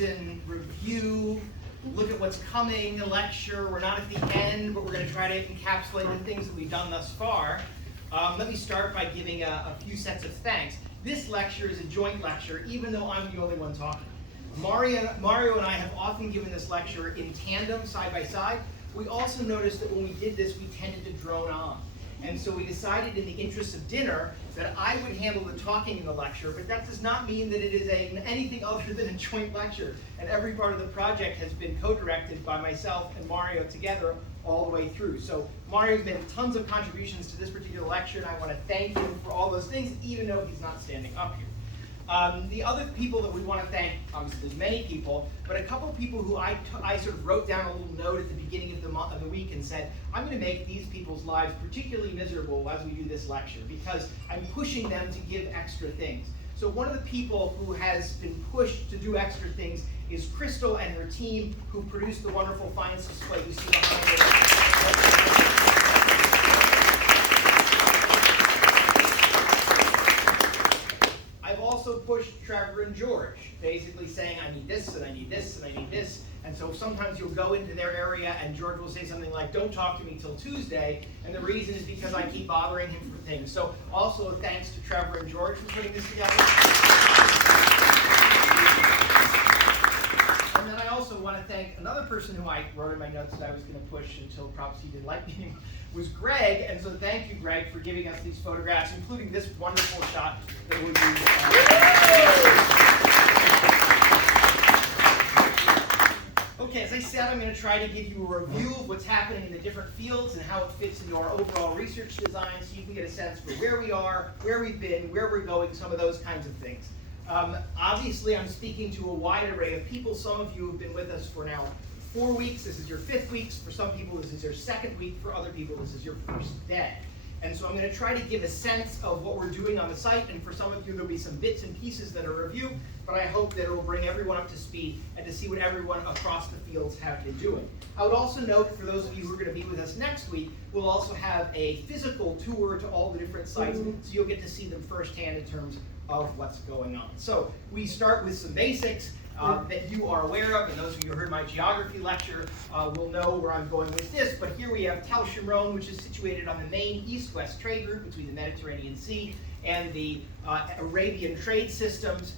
season review, look at what's coming, a lecture. We're not at the end, but we're going to try to encapsulate the things that we've done thus far. Let me start by giving a few sets of thanks. This lecture is a joint lecture, even though I'm the only one talking. Mario and I have often given this lecture in tandem, side by side. We also noticed that when we did this, we tended to drone on. And so we decided in the interest of dinner that I would handle the talking in the lecture, but that does not mean that it is anything other than a joint lecture. And every part of the project has been co-directed by myself and Mario together all the way through. So Mario's made tons of contributions to this particular lecture, and I want to thank him for all those things, even though he's not standing up here. The other people that we want to thank, obviously there's many people, but a couple of people who I sort of wrote down a little note at the beginning of the week and said, I'm going to make these people's lives particularly miserable as we do this lecture because I'm pushing them to give extra things. So one of the people who has been pushed to do extra things is Crystal and her team, who produced the wonderful finance display you see behind her. I've also pushed Trevor and George, basically saying, I need this, and I need this, and I need this. And so sometimes you'll go into their area and George will say something like, don't talk to me till Tuesday. And the reason is because I keep bothering him for things. So also thanks to Trevor and George for putting this together. And then I also want to thank another person who I wrote in my notes that I was going to push until perhaps he didn't like me, was Greg. And so thank you, Greg, for giving us these photographs, including this wonderful shot that we'll use. Okay, as I said, I'm going to try to give you a review of what's happening in the different fields and how it fits into our overall research design so you can get a sense for where we are, where we've been, where we're going, some of those kinds of things. Obviously, I'm speaking to a wide array of people. Some of you have been with us for now 4 weeks. This is your 5th week. For some people, this is your 2nd week. For other people, this is your 1st day. And so I'm going to try to give a sense of what we're doing on the site, and for some of you, there'll be some bits and pieces that are review, but I hope that it will bring everyone up to speed and to see what everyone across the fields have been doing. I would also note, for those of you who are going to be with us next week, we'll also have a physical tour to all the different sites, so you'll get to see them firsthand in terms of what's going on. So we start with some basics that you are aware of, and those of you who heard my geography lecture will know where I'm going with this. But here we have Tel Shimron, which is situated on the main east-west trade route between the Mediterranean Sea and the Arabian trade systems.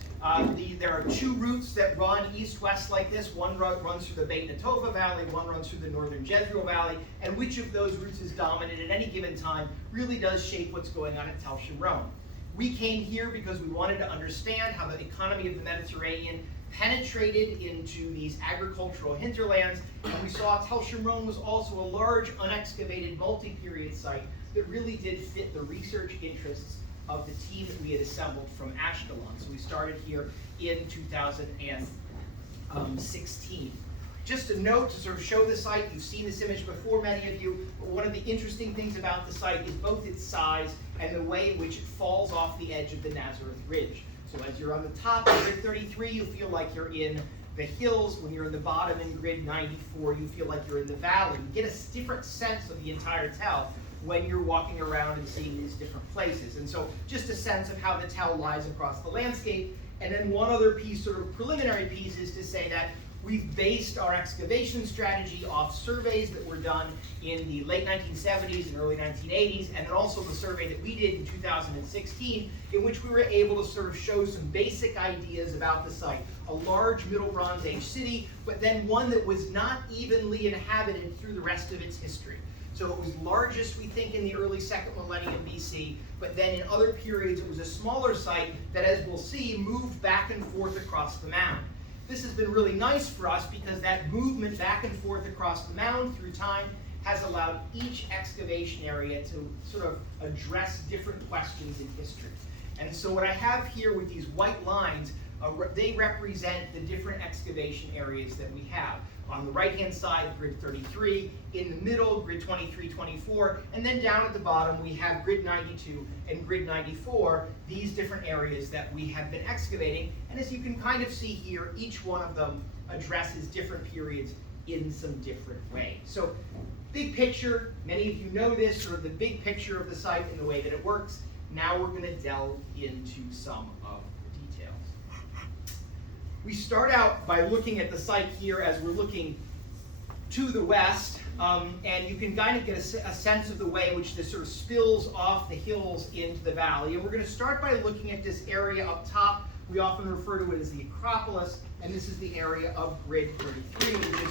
There are 2 routes that run east-west like this. One runs through the Beit Natova Valley, one runs through the northern Jezreel Valley, and which of those routes is dominant at any given time really does shape what's going on at Tel Shimron. We came here because we wanted to understand how the economy of the Mediterranean penetrated into these agricultural hinterlands, and we saw Tel Shimron was also a large unexcavated multi-period site that really did fit the research interests of the team that we had assembled from Ashkelon. So we started here in 2016. Just a note to sort of show the site, you've seen this image before, many of you, but one of the interesting things about the site is both its size and the way in which it falls off the edge of the Nazareth Ridge. So as you're on the top of grid 33, you feel like you're in the hills. When you're in the bottom in grid 94, you feel like you're in the valley. You get a different sense of the entire Tel when you're walking around and seeing these different places. And so just a sense of how the Tel lies across the landscape. And then one other piece, sort of preliminary piece, is to say that we've based our excavation strategy off surveys that were done in the late 1970s and early 1980s, and then also the survey that we did in 2016, in which we were able to sort of show some basic ideas about the site. A large Middle Bronze Age city, but then one that was not evenly inhabited through the rest of its history. So it was largest, we think, in the early 2nd millennium BC, but then in other periods it was a smaller site that, as we'll see, moved back and forth across the mound. This has been really nice for us because that movement back and forth across the mound through time has allowed each excavation area to sort of address different questions in history. And so what I have here with these white lines, they represent the different excavation areas that we have. On the right-hand side, grid 33, in the middle, grid 23, 24, and then down at the bottom, we have grid 92 and grid 94, these different areas that we have been excavating. And as you can kind of see here, each one of them addresses different periods in some different ways. So, big picture, many of you know this, sort of the big picture of the site and the way that it works. Now we're going to delve into some of the details. We start out by looking at the site here as we're looking to the west, and you can kind of get a sense of the way in which this sort of spills off the hills into the valley. And we're going to start by looking at this area up top. We often refer to it as the Acropolis, and this is the area of Grid 33, which is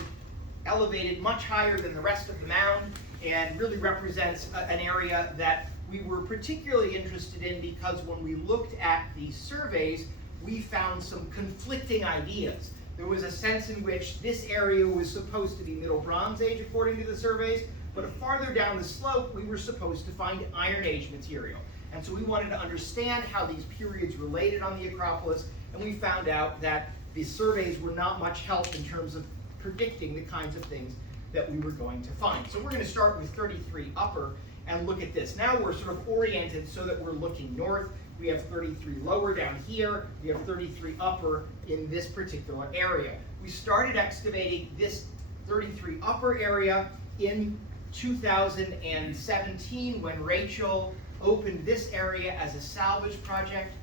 elevated much higher than the rest of the mound, and really represents an area that we were particularly interested in because when we looked at the surveys, we found some conflicting ideas. There was a sense in which this area was supposed to be Middle Bronze Age according to the surveys, but farther down the slope we were supposed to find Iron Age material. And so we wanted to understand how these periods related on the Acropolis, and we found out that the surveys were not much help in terms of predicting the kinds of things that we were going to find. So we're going to start with 33 upper and look at this. Now we're sort of oriented so that we're looking north. We have 33 lower down here. We have 33 upper in this particular area. We started excavating this 33 upper area in 2017 when Rachel opened this area as a salvage project.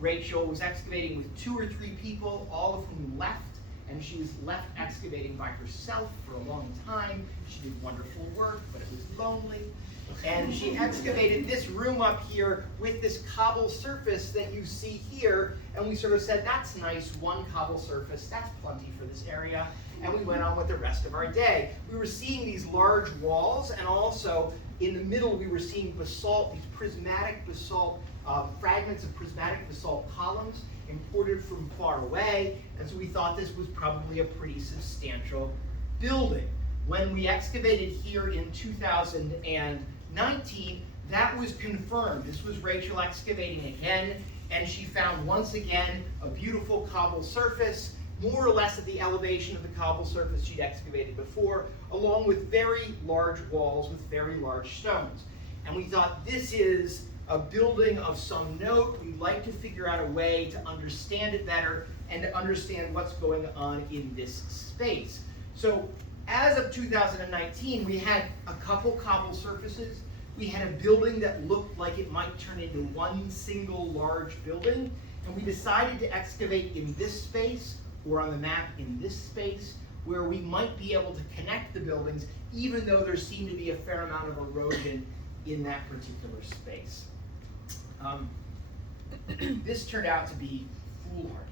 Rachel was excavating with 2 or 3 people, all of whom left, and she was left excavating by herself for a long time. She did wonderful work, but it was lonely. And she excavated this room up here with this cobble surface that you see here, and we sort of said, that's nice, 1 cobble surface, that's plenty for this area, and we went on with the rest of our day. We were seeing these large walls, and also in the middle we were seeing basalt, these prismatic basalt, fragments of prismatic basalt columns imported from far away, and so we thought this was probably a pretty substantial building. When we excavated here in 2019, that was confirmed. This was Rachel excavating again, and she found once again a beautiful cobble surface, more or less at the elevation of the cobble surface she'd excavated before, along with very large walls with very large stones. And we thought, this is a building of some note. We'd like to figure out a way to understand it better and to understand what's going on in this space. So as of 2019, we had a couple cobble surfaces. We had a building that looked like it might turn into one single large building, and we decided to excavate in this space, or on the map in this space, where we might be able to connect the buildings, even though there seemed to be a fair amount of erosion in that particular space. This turned out to be foolhardy,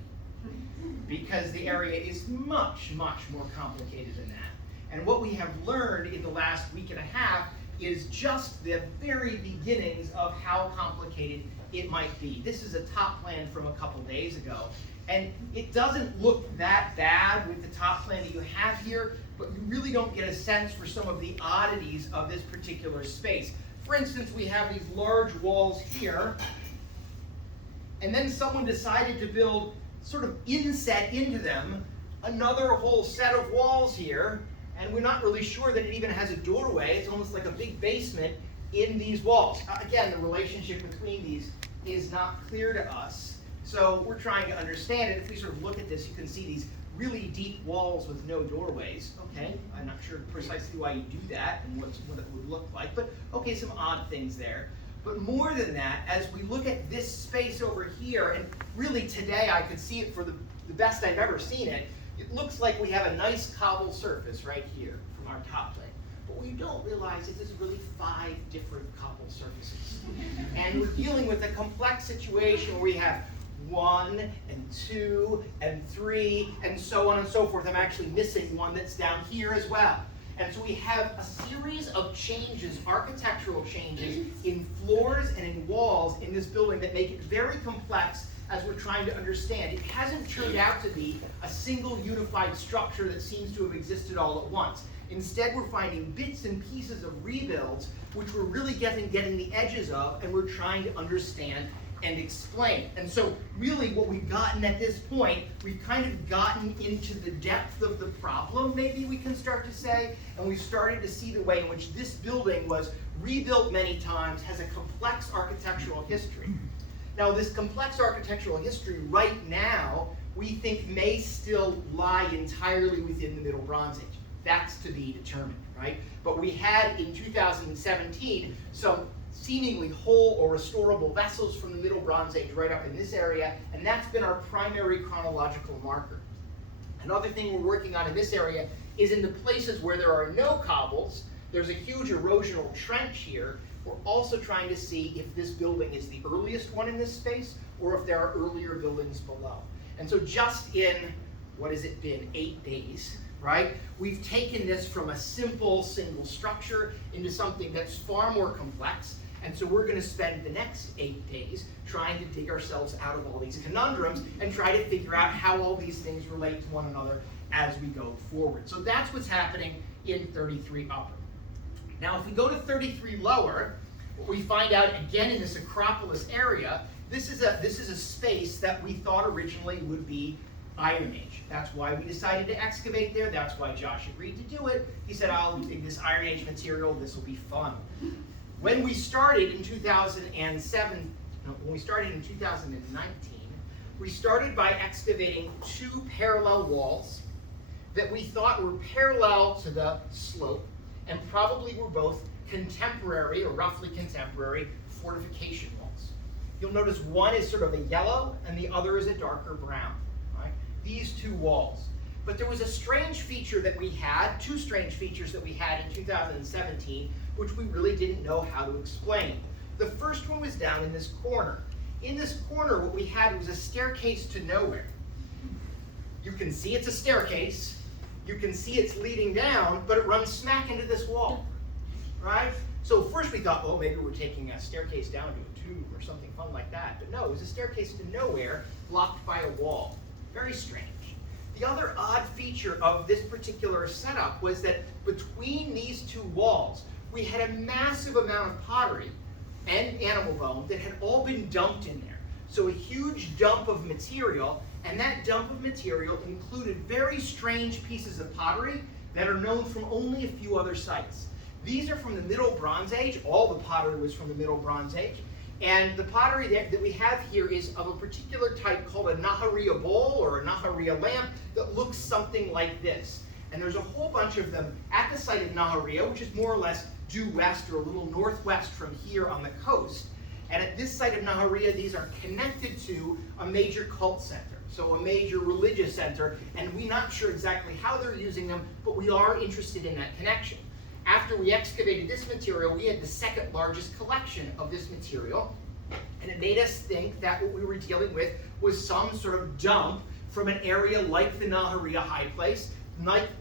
because the area is much, much more complicated than that. And what we have learned in the last week and a half is just the very beginnings of how complicated it might be. This is a top plan from a couple days ago, and it doesn't look that bad with the top plan that you have here, but you really don't get a sense for some of the oddities of this particular space. For instance, we have these large walls here, and then someone decided to build, sort of inset into them, another whole set of walls here, and we're not really sure that it even has a doorway. It's almost like a big basement in these walls. Again, the relationship between these is not clear to us, so we're trying to understand it. If we sort of look at this, you can see these really deep walls with no doorways. Okay, I'm not sure precisely why you do that and what it would look like, but okay, some odd things there. But more than that, as we look at this space over here, and really today I could see it for the best I've ever seen it, it looks like we have a nice cobble surface right here from our top plane. But what you don't realize is there's really 5 different cobble surfaces. And we're dealing with a complex situation where we have 1 and 2 and 3 and so on and so forth. I'm actually missing one that's down here as well. And so we have a series of changes, architectural changes, in floors and in walls in this building that make it very complex as we're trying to understand. It hasn't turned out to be a single unified structure that seems to have existed all at once. Instead, we're finding bits and pieces of rebuilds, which we're really getting the edges of, and we're trying to understand and explain. And so really what we've gotten at this point, we've kind of gotten into the depth of the problem, maybe we can start to say, and we've started to see the way in which this building was rebuilt many times, has a complex architectural history. Now, this complex architectural history right now, we think may still lie entirely within the Middle Bronze Age. That's to be determined, right? But we had in 2017 some seemingly whole or restorable vessels from the Middle Bronze Age right up in this area, and that's been our primary chronological marker. Another thing we're working on in this area is in the places where there are no cobbles, there's a huge erosional trench here. We're also trying to see if this building is the earliest one in this space or if there are earlier buildings below. And so just in, what has it been, 8 days, right? We've taken this from a simple single structure into something that's far more complex. And so we're going to spend the next 8 days trying to dig ourselves out of all these conundrums and try to figure out how all these things relate to one another as we go forward. So that's what's happening in 33 upper. Now if we go to 33 lower, what we find out again in this Acropolis area, this is a space that we thought originally would be Iron Age. That's why we decided to excavate there. That's why Josh agreed to do it. He said, I'll dig this Iron Age material. This will be fun. When we started in 2007, when we started in 2019, we started by excavating 2 parallel walls that we thought were parallel to the slope and probably were both contemporary or roughly contemporary fortification walls. You'll notice one is sort of a yellow and the other is a darker brown. Right? These 2 walls. But there was a strange feature that we had, 2 strange features that we had in 2017, which we really didn't know how to explain. The first one was down in this corner. In this corner, what we had was a staircase to nowhere. You can see it's a staircase. You can see it's leading down, but it runs smack into this wall, right? So first we thought, oh, maybe we're taking a staircase down to a tube or something fun like that. But no, it was a staircase to nowhere, blocked by a wall. Very strange. The other odd feature of this particular setup was that between these 2 walls, we had a massive amount of pottery and animal bone that had all been dumped in there. So a huge dump of material, and that dump of material included very strange pieces of pottery that are known from only a few other sites. These are from the Middle Bronze Age. All the pottery was from the Middle Bronze Age. And the pottery that we have here is of a particular type called a Naharia bowl or a Naharia lamp that looks something like this. And there's a whole bunch of them at the site of Naharia, which is more or less due west or a little northwest from here on the coast. And at this site of Naharia, these are connected to a major cult center, so a major religious center, and we're not sure exactly how they're using them, but we are interested in that connection. After we excavated this material, we had the second largest collection of this material, and it made us think that what we were dealing with was some sort of dump from an area like the Naharia High Place,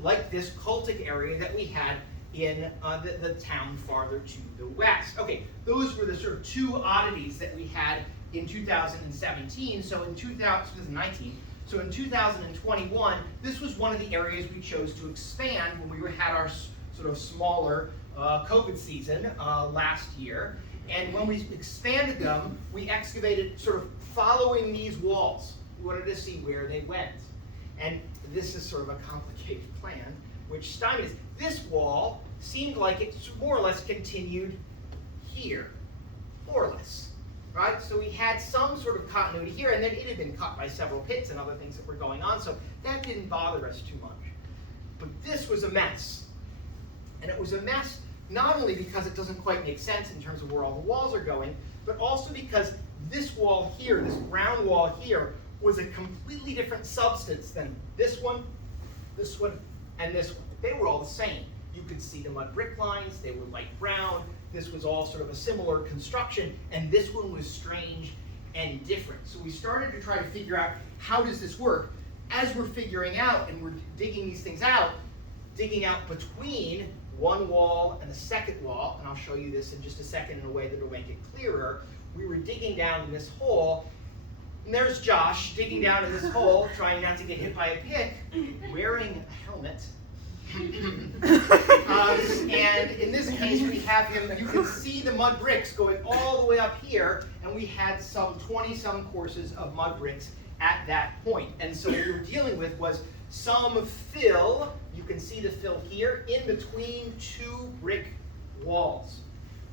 like this cultic area that we had in the town farther to the west. Okay, those were the sort of 2 oddities that we had in 2017. So in 2019, so in 2021, this was one of the areas we chose to expand when we had our sort of smaller COVID season last year. And when we expanded them, we excavated sort of following these walls. We wanted to see where they went. And this is sort of a complicated plan, which stymies. This wall seemed like it more or less continued here, more or less, right? So we had some sort of continuity here, and then it had been cut by several pits and other things that were going on, so that didn't bother us too much. But this was a mess. And it was a mess not only because it doesn't quite make sense in terms of where all the walls are going, but also because this wall here, this brown wall here, was a completely different substance than this one, and this one. They were all the same. You could see the mud brick lines, they were light brown. This was all sort of a similar construction, and this one was strange and different. So we started to try to figure out, how does this work? As we're figuring out and we're digging these things out, digging out between one wall and the second wall, and I'll show you this in just a second in a way that will make it clearer. We were digging down in this hole, and there's Josh digging down in this hole, trying not to get hit by a pick, wearing a helmet. And in this case, we have him, you can see the mud bricks going all the way up here, and we had some 20-some courses of mud bricks at that point. And so what we were dealing with was some fill, you can see the fill here, in between 2 brick walls.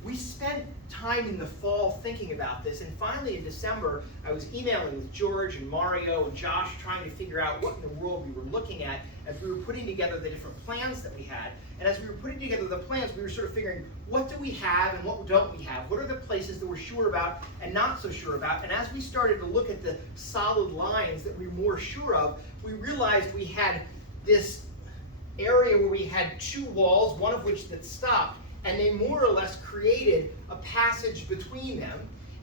we spent time in the fall thinking about this, and finally in December, I was emailing with George and Mario and Josh trying to figure out what in the world we were looking at as we were putting together the different plans that we had. And as we were putting together the plans, we were sort of figuring, what do we have and what don't we have? What are the places that we're sure about and not so sure about? And as we started to look at the solid lines that we were more sure of, we realized we had this area where we had two walls, one of which that stopped, and they more or less created a passage between them.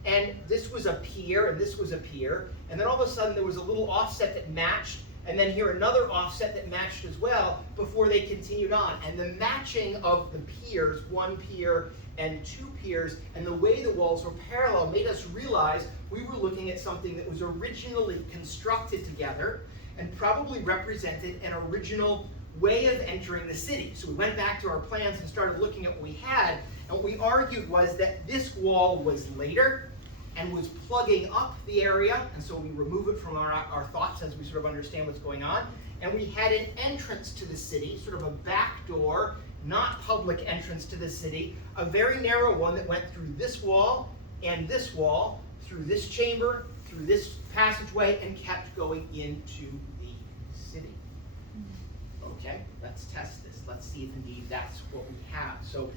And this was a pier, and this was a pier, and then all of a sudden there was a little offset that matched, and then here another offset that matched as well before they continued on. And the matching of the piers, one pier and two piers, and the way the walls were parallel made us realize we were looking at something that was originally constructed together and probably represented an original way of entering the city. So we went back to our plans and started looking at what we had, and what we argued was that this wall was later and was plugging up the area, and so we remove it from our thoughts as we sort of understand what's going on. And we had an entrance to the city, sort of a back door, not public entrance to the city, a very narrow one that went through this wall, through this chamber, through this passageway, and kept going into the city. Okay, let's test this. Let's see if indeed that's what we have. So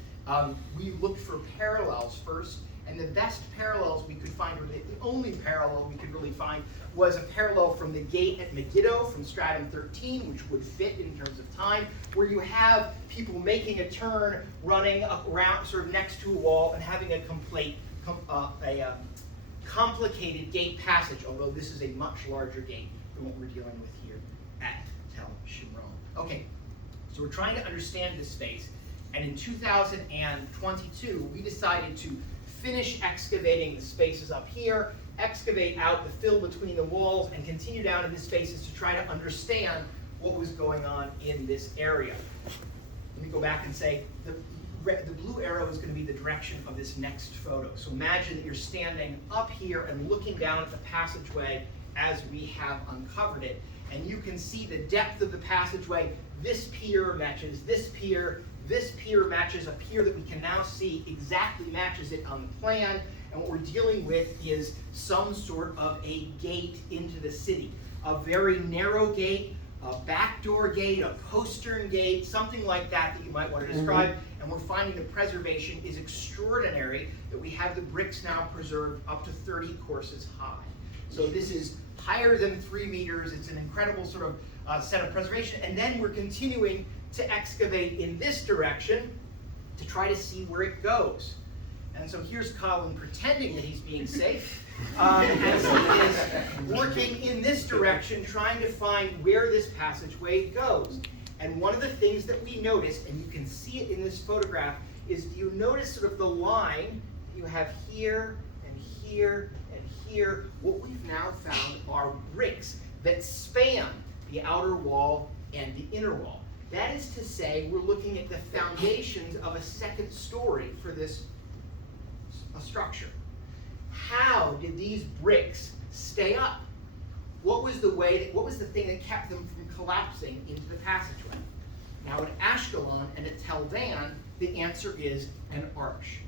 we looked for parallels first, and the best parallels we could find, or the only parallel we could really find, was a parallel from the gate at Megiddo from Stratum 13, which would fit in terms of time, where you have people making a turn, running around sort of next to a wall, and having a complicated gate passage, although this is a much larger gate than what we're dealing with here at Tel Shimron. Okay, so we're trying to understand this space, and in 2022, we decided to finish excavating the spaces up here, excavate out the fill between the walls, and continue down in the spaces to try to understand what was going on in this area. Let me go back and say, the blue arrow is going to be the direction of this next photo. So imagine that you're standing up here and looking down at the passageway as we have uncovered it. And you can see the depth of the passageway. This pier matches this pier matches a pier that we can now see exactly matches it on the plan. And what we're dealing with is some sort of a gate into the city. A very narrow gate, a backdoor gate, a postern gate, something like that you might want to describe. And we're finding the preservation is extraordinary, that we have the bricks now preserved up to 30 courses high. So this is higher than 3 meters. It's an incredible sort of set of preservation. And then we're continuing to excavate in this direction to try to see where it goes. And so here's Colin pretending that he's being safe as he is working in this direction, trying to find where this passageway goes. And one of the things that we noticed, and you can see it in this photograph, is you notice sort of the line you have here and here and here. What we've now found are bricks that span the outer wall and the inner wall. That is to say, we're looking at the foundations of a second story for this structure. How did these bricks stay up? What was the thing that kept them from collapsing into the passageway? Now at Ashkelon and at Tel Dan, the answer is an arch.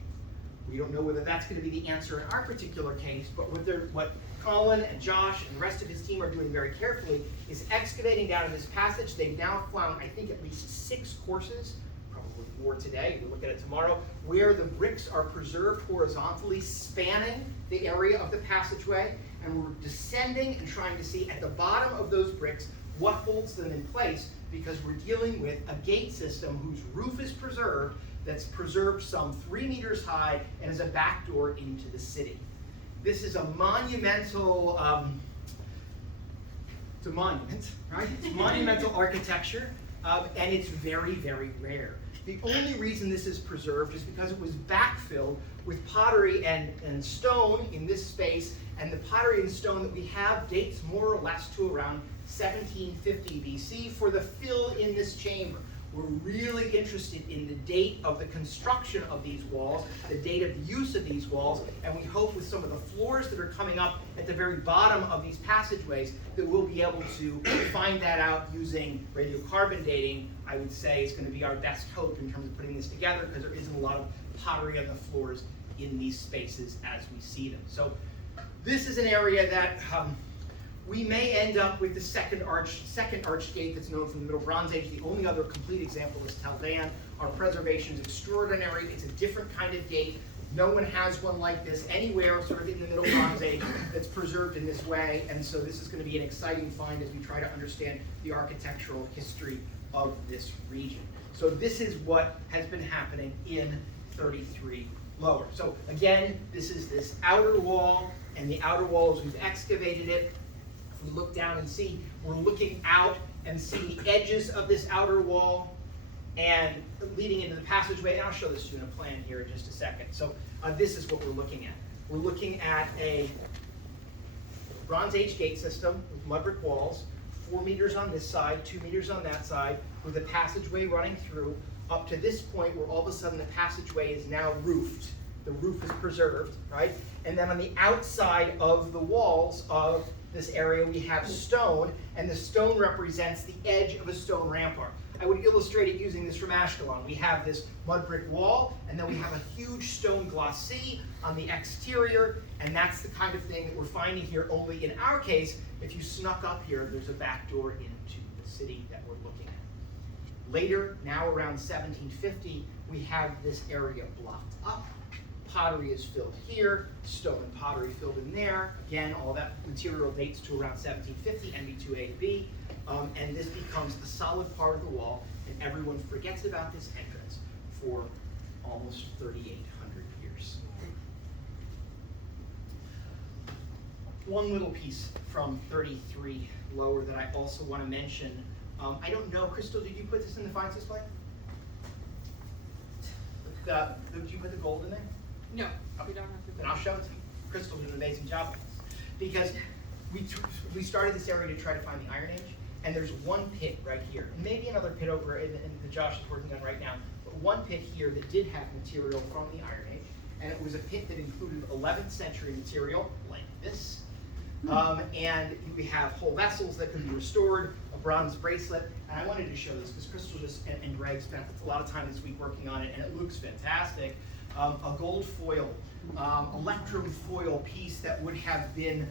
We don't know whether that's going to be the answer in our particular case, but what Colin and Josh and the rest of his team are doing very carefully is excavating down in this passage. They've now found, I think, at least 6 courses, probably more today, we'll look at it tomorrow, where the bricks are preserved horizontally, spanning the area of the passageway, and we're descending and trying to see at the bottom of those bricks what holds them in place, because we're dealing with a gate system whose roof is preserved, that's preserved some 3 meters high and is a back door into the city. This is a monumental, it's a monument, right? It's monumental architecture, and it's very, very rare. The only reason this is preserved is because it was backfilled with pottery and stone in this space, and the pottery and stone that we have dates more or less to around 1750 BC for the fill in this chamber. We're really interested in the date of the construction of these walls, the date of the use of these walls, and we hope with some of the floors that are coming up at the very bottom of these passageways that we'll be able to find that out using radiocarbon dating. I would say is going to be our best hope in terms of putting this together, because there isn't a lot of pottery on the floors in these spaces as we see them. So this is an area that we may end up with the second arch gate that's known from the Middle Bronze Age. The only other complete example is Taldan. Our preservation is extraordinary. It's a different kind of gate. No one has one like this anywhere sort of in the Middle Bronze Age that's preserved in this way, and so this is going to be an exciting find as we try to understand the architectural history of this region. So this is what has been happening in 33 lower. So again, this is this outer wall, and the outer wall, as we've excavated it, if we look down and see, we're looking out and see the edges of this outer wall and leading into the passageway. And I'll show this to you in a plan here in just a second. So this is what we're looking at. We're looking at a Bronze Age gate system with mud brick walls, 4 meters on this side, 2 meters on that side, with a passageway running through up to this point where all of a sudden the passageway is now roofed. The roof is preserved, right? And then on the outside of the walls of this area we have stone, and the stone represents the edge of a stone rampart. I would illustrate it using this from Ashkelon. We have this mud brick wall, and then we have a huge stone glacis on the exterior, and that's the kind of thing that we're finding here, only in our case, if you snuck up here, there's a back door into the city that we're looking at. Later, now around 1750, we have this area blocked up. Pottery is filled here, stone and pottery filled in there. Again, all that material dates to around 1750, NB2A to B. And this becomes a solid part of the wall, and everyone forgets about this entrance for almost 3,800 years. One little piece from 33 lower that I also want to mention. I don't know, Crystal, did you put this in the finds display? Did you put the gold in there? No, we don't have to. And I'll show it to you. Crystal did an amazing job with this. Because we started this area to try to find the Iron Age, and there's one pit right here. And maybe another pit over in that Josh is working on right now, but one pit here that did have material from the Iron Age, and it was a pit that included 11th century material, like this. And we have whole vessels that can be restored, a bronze bracelet, and I wanted to show this because Crystal and Greg spent a lot of time this week working on it, and it looks fantastic. A gold foil, electrum foil piece that would have been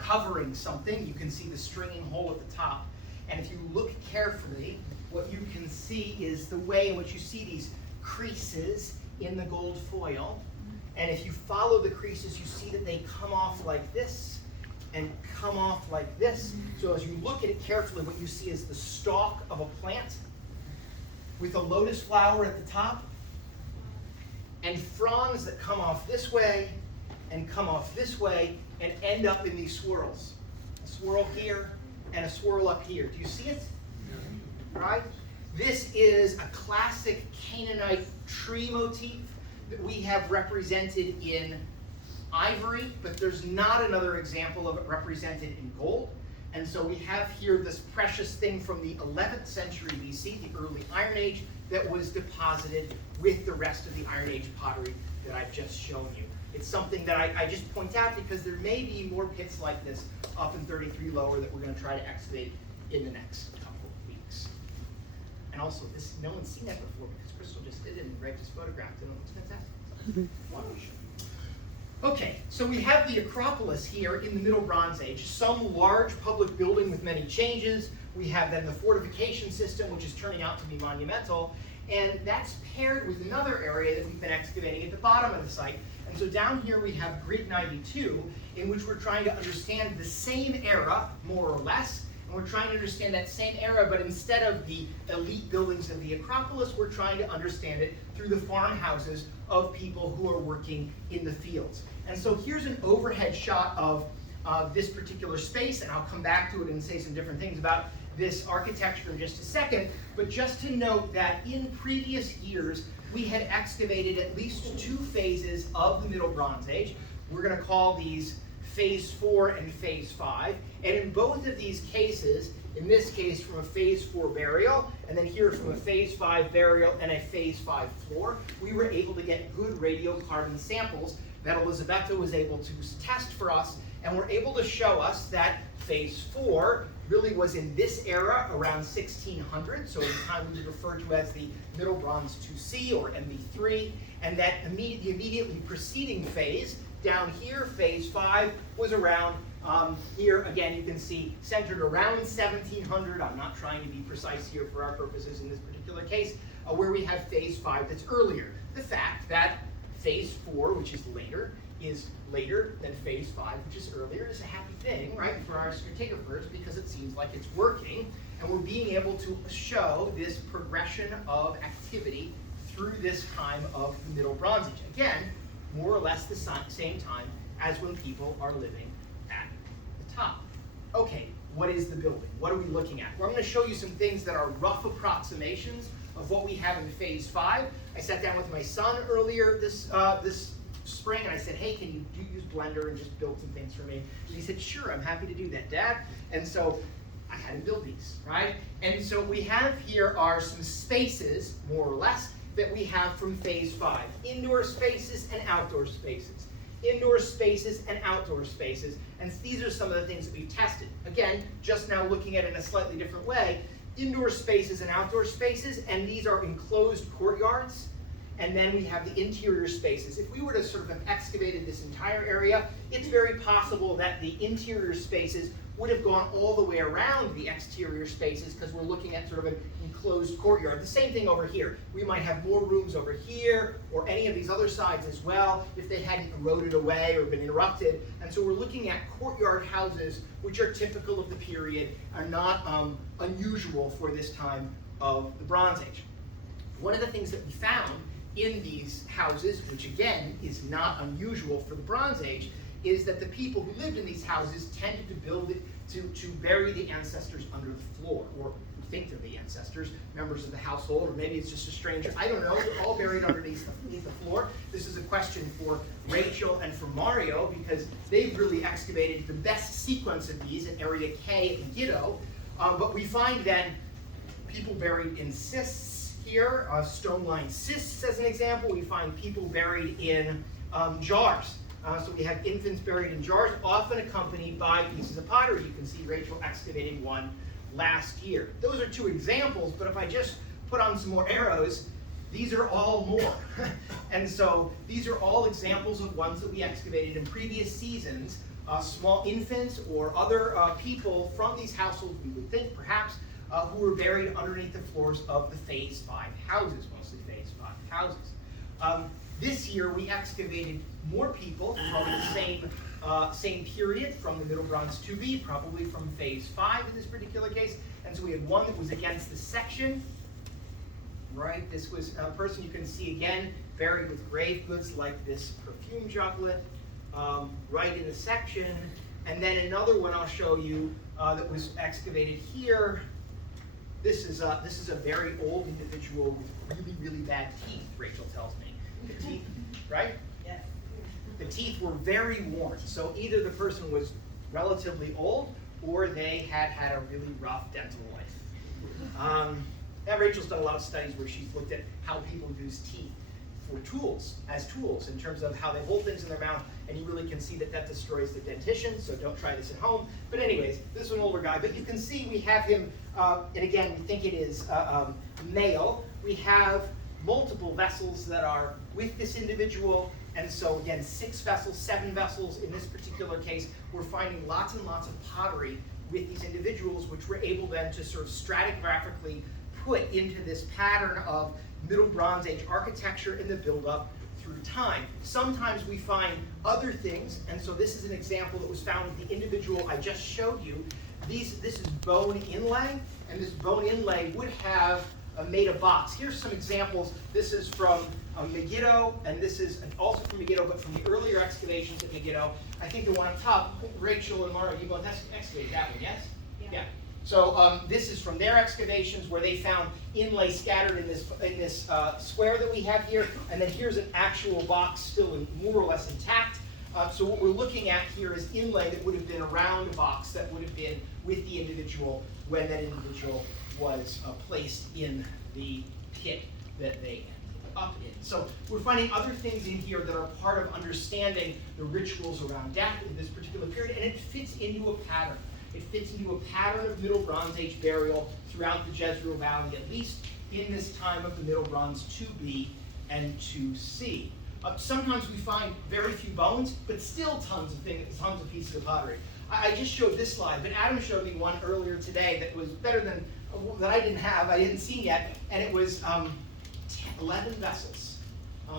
covering something. You can see the stringing hole at the top, and if you look carefully, what you can see is the way in which you see these creases in the gold foil. And if you follow the creases, you see that they come off like this and come off like this. So as you look at it carefully, what you see is the stalk of a plant with a lotus flower at the top and fronds that come off this way and come off this way and end up in these swirls. A swirl here and a swirl up here. Do you see it? Right? This is a classic Canaanite tree motif that we have represented in ivory, but there's not another example of it represented in gold. And so we have here this precious thing from the 11th century BC, the early Iron Age, that was deposited with the rest of the Iron Age pottery that I've just shown you. It's something that I just point out because there may be more pits like this up in 33 lower that we're going to try to excavate in the next couple of weeks. And also, this no one's seen that before because Crystal just did it and Greg just photographed it, and it looks fantastic. So, okay, so we have the Acropolis here in the Middle Bronze Age, some large public building with many changes. We have then the fortification system, which is turning out to be monumental, and that's paired with another area that we've been excavating at the bottom of the site. And so down here we have Grid 92, in which we're trying to understand the same era, more or less, and we're trying to understand that same era, but instead of the elite buildings of the Acropolis, we're trying to understand it through the farmhouses of people who are working in the fields. And so here's an overhead shot of this particular space, and I'll come back to it and say some different things about this architecture in just a second, but just to note that in previous years, we had excavated at least 2 phases of the Middle Bronze Age. We're going to call these Phase 4 and Phase 5, and in both of these cases, in this case from a Phase 4 burial, and then here from a Phase 5 burial and a Phase 5 floor, we were able to get good radiocarbon samples that Elisabetta was able to test for us, and were able to show us that Phase 4 really was in this era around 1600, so at the time we refer to as the Middle Bronze 2C or MB3, and that the immediately preceding phase, down here, phase 5, was around here. Again, you can see centered around 1700. I'm not trying to be precise here for our purposes in this particular case, where we have phase 5 that's earlier. The fact that phase 4, which is later than phase 5, which is earlier, is a happy thing, right, for our stratigraphers, because it seems like it's working, and we're being able to show this progression of activity through this time of the Middle Bronze Age. Again, more or less the same time as when people are living at the top. Okay, what is the building? What are we looking at? Well, I'm going to show you some things that are rough approximations of what we have in phase 5. I sat down with my son earlier this spring, and I said, hey, can you use Blender and just build some things for me? And he said, sure, I'm happy to do that, Dad. And so I had him build these, right? And so we have here are some spaces, more or less, that we have from phase 5. Indoor spaces and outdoor spaces. Indoor spaces and outdoor spaces. And these are some of the things that we've tested. Again, just now looking at it in a slightly different way, indoor spaces and outdoor spaces, and these are enclosed courtyards. And then we have the interior spaces. If we were to sort of have excavated this entire area, it's very possible that the interior spaces would have gone all the way around the exterior spaces, because we're looking at sort of an enclosed courtyard. The same thing over here. We might have more rooms over here or any of these other sides as well if they hadn't eroded away or been interrupted. And so we're looking at courtyard houses which are typical of the period, are not unusual for this time of the Bronze Age. One of the things that we found in these houses, which again is not unusual for the Bronze Age, is that the people who lived in these houses tended to build it to bury the ancestors under the floor, or think they're the ancestors, members of the household, or maybe it's just a stranger. I don't know. They're all buried underneath the floor. This is a question for Rachel and for Mario, because they've really excavated the best sequence of these in Area K at Megiddo. But we find then people buried in cists here, stone-lined cists as an example. We find people buried in jars. So we have infants buried in jars, often accompanied by pieces of pottery. You can see Rachel excavating one last year. Those are two examples, but if I just put on some more arrows, these are all more. And so these are all examples of ones that we excavated in previous seasons. Small infants or other people from these households, we would think perhaps, who were buried underneath the floors of the phase 5 houses, mostly phase 5 houses. This year we excavated more people from the same period, from the Middle Bronze 2B, probably from phase 5 in this particular case. And so we had one that was against the section, right? This was a person you can see again buried with grave goods like this perfume juglet, right in the section. And then another one I'll show you that was excavated here. This is a very old individual with really, really bad teeth, Rachel tells me. The teeth, right? Yes. The teeth were very worn. So either the person was relatively old or they had had a really rough dental life. Now Rachel's done a lot of studies where she's looked at how people use teeth for tools, as tools, in terms of how they hold things in their mouth, and you really can see that that destroys the dentition, so don't try this at home. But anyways, this is an older guy, but you can see we have him, and again, we think it is male. We have multiple vessels that are with this individual, and so again, 6 vessels, 7 vessels in this particular case. We're finding lots and lots of pottery with these individuals, which we're able then to sort of stratigraphically put into this pattern of Middle Bronze Age architecture in the buildup through time. Sometimes we find other things, and so this is an example that was found with the individual I just showed you. This is bone inlay, and this bone inlay would have made a box. Here's some examples. This is from Megiddo, and this is also from Megiddo, but from the earlier excavations at Megiddo. I think the one on top, Rachel and Mario, you both excavated that one, yes? Yeah. So this is from their excavations where they found inlay scattered in this square that we have here, and then here's an actual box still more or less intact. So what we're looking at here is inlay that would have been around a box that would have been with the individual when that individual was placed in the pit that they ended up in. So we're finding other things in here that are part of understanding the rituals around death in this particular period, and it fits into a pattern. It fits into a pattern of Middle Bronze Age burial throughout the Jezreel Valley, at least in this time of the Middle Bronze 2B and 2C. Sometimes we find very few bones, but still tons of pieces of pottery. I just showed this slide, but Adam showed me one earlier today that was better than, that I didn't see yet, and it was 11 vessels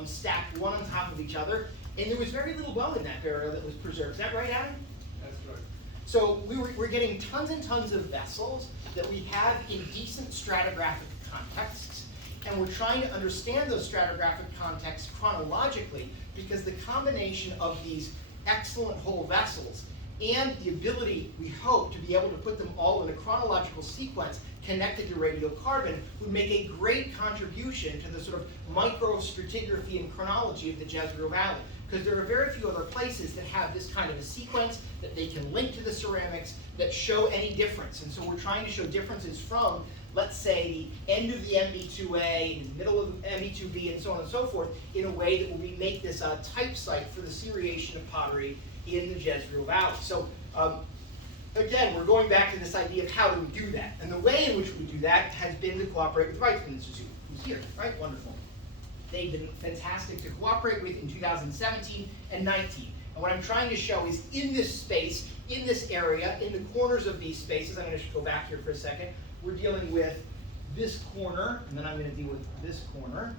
stacked one on top of each other, and there was very little bone in that burial that was preserved. Is that right, Adam? That's right. So we're getting tons and tons of vessels that we have in decent stratigraphic contexts, and we're trying to understand those stratigraphic contexts chronologically, because the combination of these excellent whole vessels and the ability, we hope, to be able to put them all in a chronological sequence connected to radiocarbon would make a great contribution to the sort of microstratigraphy and chronology of the Jezreel Valley. Because there are very few other places that have this kind of a sequence that they can link to the ceramics that show any difference. And so we're trying to show differences from, let's say, the end of the MB2A, the middle of the MB2B, and so on and so forth, in a way that will make this a type site for the seriation of pottery in the Jezreel Valley. So again, we're going back to this idea of how do we do that. And the way in which we do that has been to cooperate with the Weizmann Institute, who's here, right? Wonderful. They've been fantastic to cooperate with in 2017 and 19. And what I'm trying to show is in this space, in this area, in the corners of these spaces, I'm going to go back here for a second, we're dealing with this corner, and then I'm going to deal with this corner.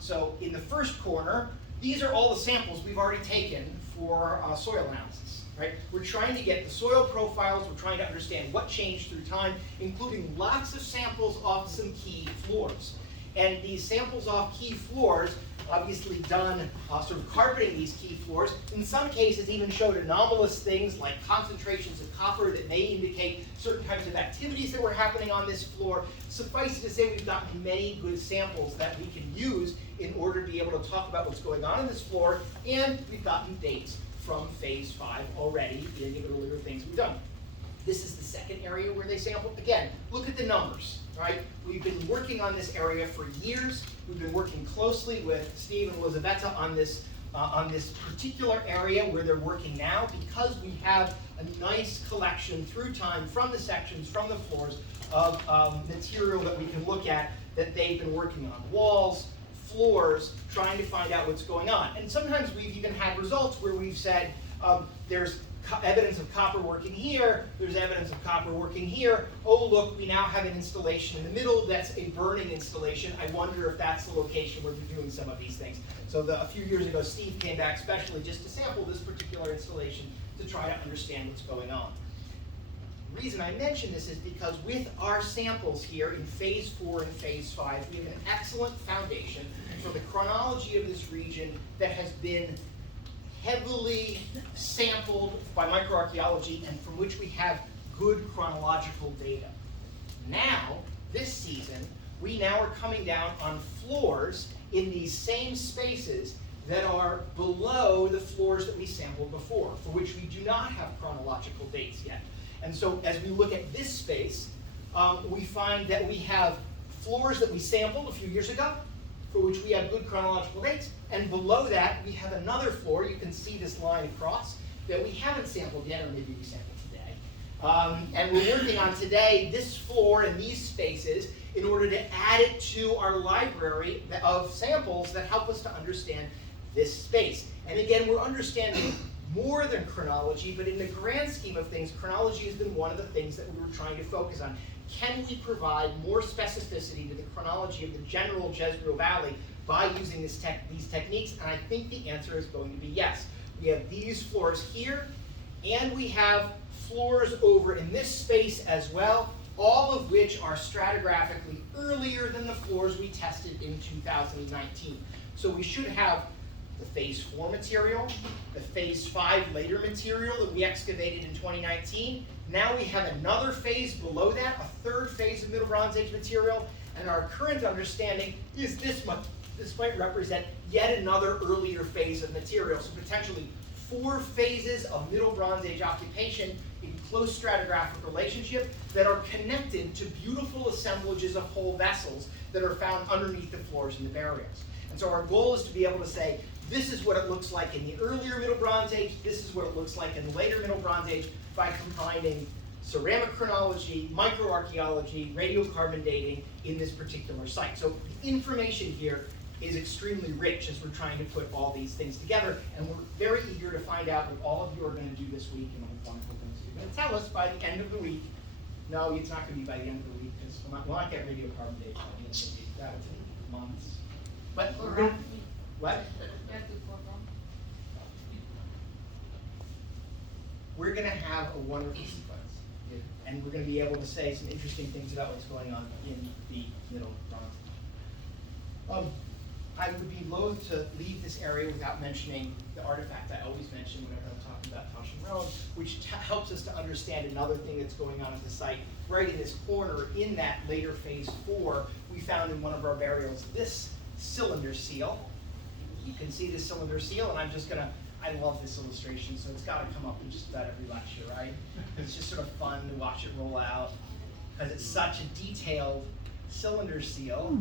So in the first corner, these are all the samples we've already taken for soil analysis, right? We're trying to get the soil profiles, we're trying to understand what changed through time, including lots of samples off some key floors. And these samples off key floors, obviously done sort of carpeting these key floors, in some cases even showed anomalous things like concentrations of copper that may indicate certain types of activities that were happening on this floor. Suffice it to say, we've gotten many good samples that we can use in order to be able to talk about what's going on in this floor, and we've gotten dates from phase 5 already in the earlier things we've done. This is the second area where they sampled. Again, look at the numbers, right? We've been working on this area for years. We've been working closely with Steve and Elizabetta on this particular area where they're working now, because we have a nice collection through time from the sections, from the floors, of material that we can look at that they've been working on. Walls, floors, trying to find out what's going on. And sometimes we've even had results where we've said there's evidence of copper working here, there's evidence of copper working here. Oh, look, we now have an installation in the middle that's a burning installation. I wonder if that's the location where they're doing some of these things. So a few years ago, Steve came back specially just to sample this particular installation to try to understand what's going on. The reason I mention this is because with our samples here in phase 4 and phase 5, we have an excellent foundation for the chronology of this region that has been heavily sampled by microarchaeology and from which we have good chronological data. Now, this season, we now are coming down on floors in these same spaces that are below the floors that we sampled before, for which we do not have chronological dates yet. And so as we look at this space, we find that we have floors that we sampled a few years ago, for which we have good chronological dates, and below that we have another floor, you can see this line across, that we haven't sampled yet, or maybe we sampled today. And we're working on today this floor and these spaces in order to add it to our library of samples that help us to understand this space. And again, we're understanding more than chronology, but in the grand scheme of things, chronology has been one of the things that we were trying to focus on. Can we provide more specificity to the chronology of the general Jezreel Valley by using these techniques? And I think the answer is going to be yes. We have these floors here, and we have floors over in this space as well, all of which are stratigraphically earlier than the floors we tested in 2019. So we should have the phase 4 material, the phase 5 later material that we excavated in 2019. Now we have another phase below that, a third phase of Middle Bronze Age material, and our current understanding is this much. This might represent yet another earlier phase of material, so potentially 4 phases of Middle Bronze Age occupation in close stratigraphic relationship that are connected to beautiful assemblages of whole vessels that are found underneath the floors in the burials. And so our goal is to be able to say, this is what it looks like in the earlier Middle Bronze Age, this is what it looks like in the later Middle Bronze Age, by combining ceramic chronology, microarchaeology, radiocarbon dating in this particular site. So the information here is extremely rich as we're trying to put all these things together, and we're very eager to find out what all of you are going to do this week and what wonderful things you're going to tell us by the end of the week. No, it's not going to be by the end of the week because we'll not get radiocarbon dating by the end of the week. That would take months. But we're going to, what? We're going to have a wonderful sequence, and we're going to be able to say some interesting things about what's going on in the Middle Bronze Age. I would be loath to leave this area without mentioning the artifact I always mention whenever I'm talking about Shimron, which helps us to understand another thing that's going on at the site. Right in this corner, in that later phase 4, we found in one of our burials this cylinder seal. You can see this cylinder seal, and I love this illustration, so it's got to come up in just about every lecture, right? It's just sort of fun to watch it roll out, because it's such a detailed cylinder seal.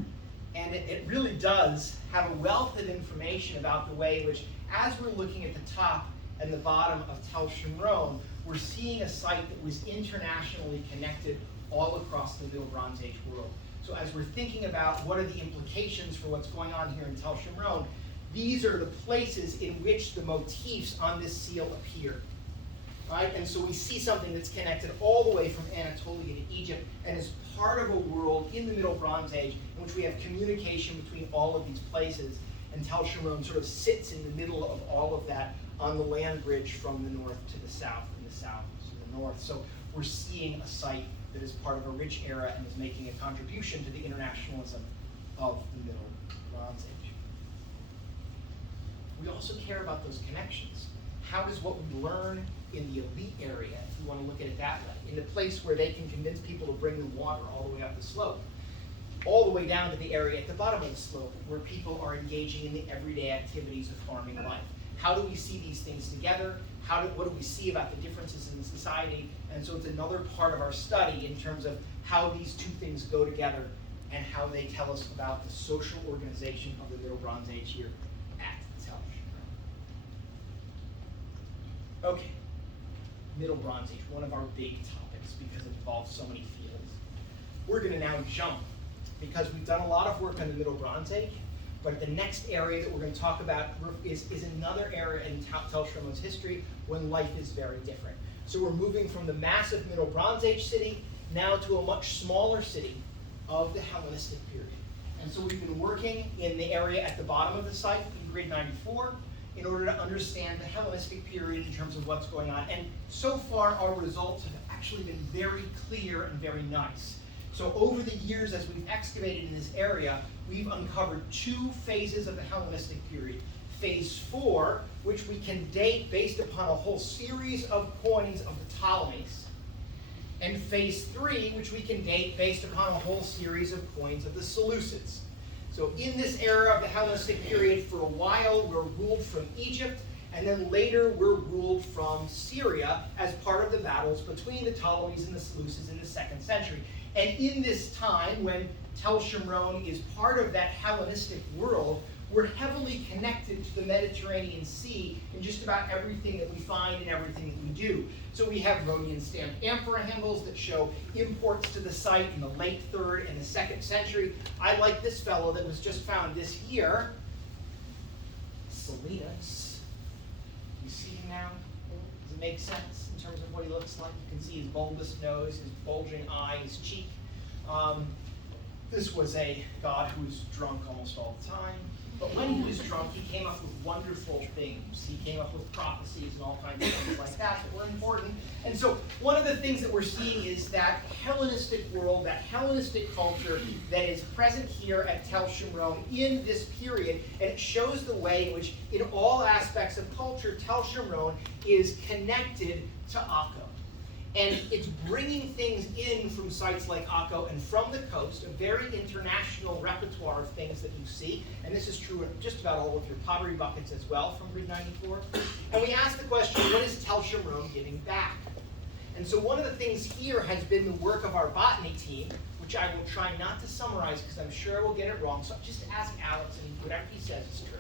And it really does have a wealth of information about the way in which, as we're looking at the top and the bottom of Tel Shimron, we're seeing a site that was internationally connected all across the Middle Bronze Age world. So as we're thinking about what are the implications for what's going on here in Tel Shimron, these are the places in which the motifs on this seal appear. Right? And so we see something that's connected all the way from Anatolia to Egypt and is part of a world in the Middle Bronze Age in which we have communication between all of these places. And Tel Shimron sort of sits in the middle of all of that on the land bridge from the north to the south and the south to the north. So we're seeing a site that is part of a rich era and is making a contribution to the internationalism of the Middle Bronze Age. We also care about those connections. How does what we learn in the elite area, if you want to look at it that way, in the place where they can convince people to bring them water all the way up the slope, all the way down to the area at the bottom of the slope where people are engaging in the everyday activities of farming life. How do we see these things together? What do we see about the differences in society? And so it's another part of our study in terms of how these two things go together and how they tell us about the social organization of the Middle Bronze Age here at Tel Shimron. Okay. Middle Bronze Age, one of our big topics because it involves so many fields. We're going to now jump because we've done a lot of work on the Middle Bronze Age, but the next area that we're going to talk about is another area in Tel Shimron's history when life is very different. So we're moving from the massive Middle Bronze Age city now to a much smaller city of the Hellenistic period. And so we've been working in the area at the bottom of the site in grid 94, in order to understand the Hellenistic period in terms of what's going on. And so far, our results have actually been very clear and very nice. So over the years, as we've excavated in this area, we've uncovered 2 phases of the Hellenistic period. Phase 4, which we can date based upon a whole series of coins of the Ptolemies. And phase 3, which we can date based upon a whole series of coins of the Seleucids. So in this era of the Hellenistic period, for a while we're ruled from Egypt, and then later we're ruled from Syria as part of the battles between the Ptolemies and the Seleucids in the 2nd century. And in this time, when Tel Shimron is part of that Hellenistic world, we're heavily connected to the Mediterranean Sea in just about everything that we find and everything that we do. So we have Rhodian stamped amphora handles that show imports to the site in the late 3rd and the 2nd century. I like this fellow that was just found this year, Salinas. You see him now? Does it make sense in terms of what he looks like? You can see his bulbous nose, his bulging eye, his cheek. This was a god who was drunk almost all the time. But when he was drunk, he came up with wonderful things. He came up with prophecies and all kinds of things like that were important. And so one of the things that we're seeing is that Hellenistic world, that Hellenistic culture that is present here at Tel Shimron in this period. And it shows the way in which, in all aspects of culture, Tel Shimron is connected to Akko. And it's bringing things in from sites like Akko and from the coast, a very international repertoire of things that you see. And this is true in just about all of your pottery buckets as well from grid 94. And we asked the question, what is Tel Shimron giving back? And so one of the things here has been the work of our botany team, which I will try not to summarize because I'm sure I will get it wrong. So just ask Alex and whatever he says is true.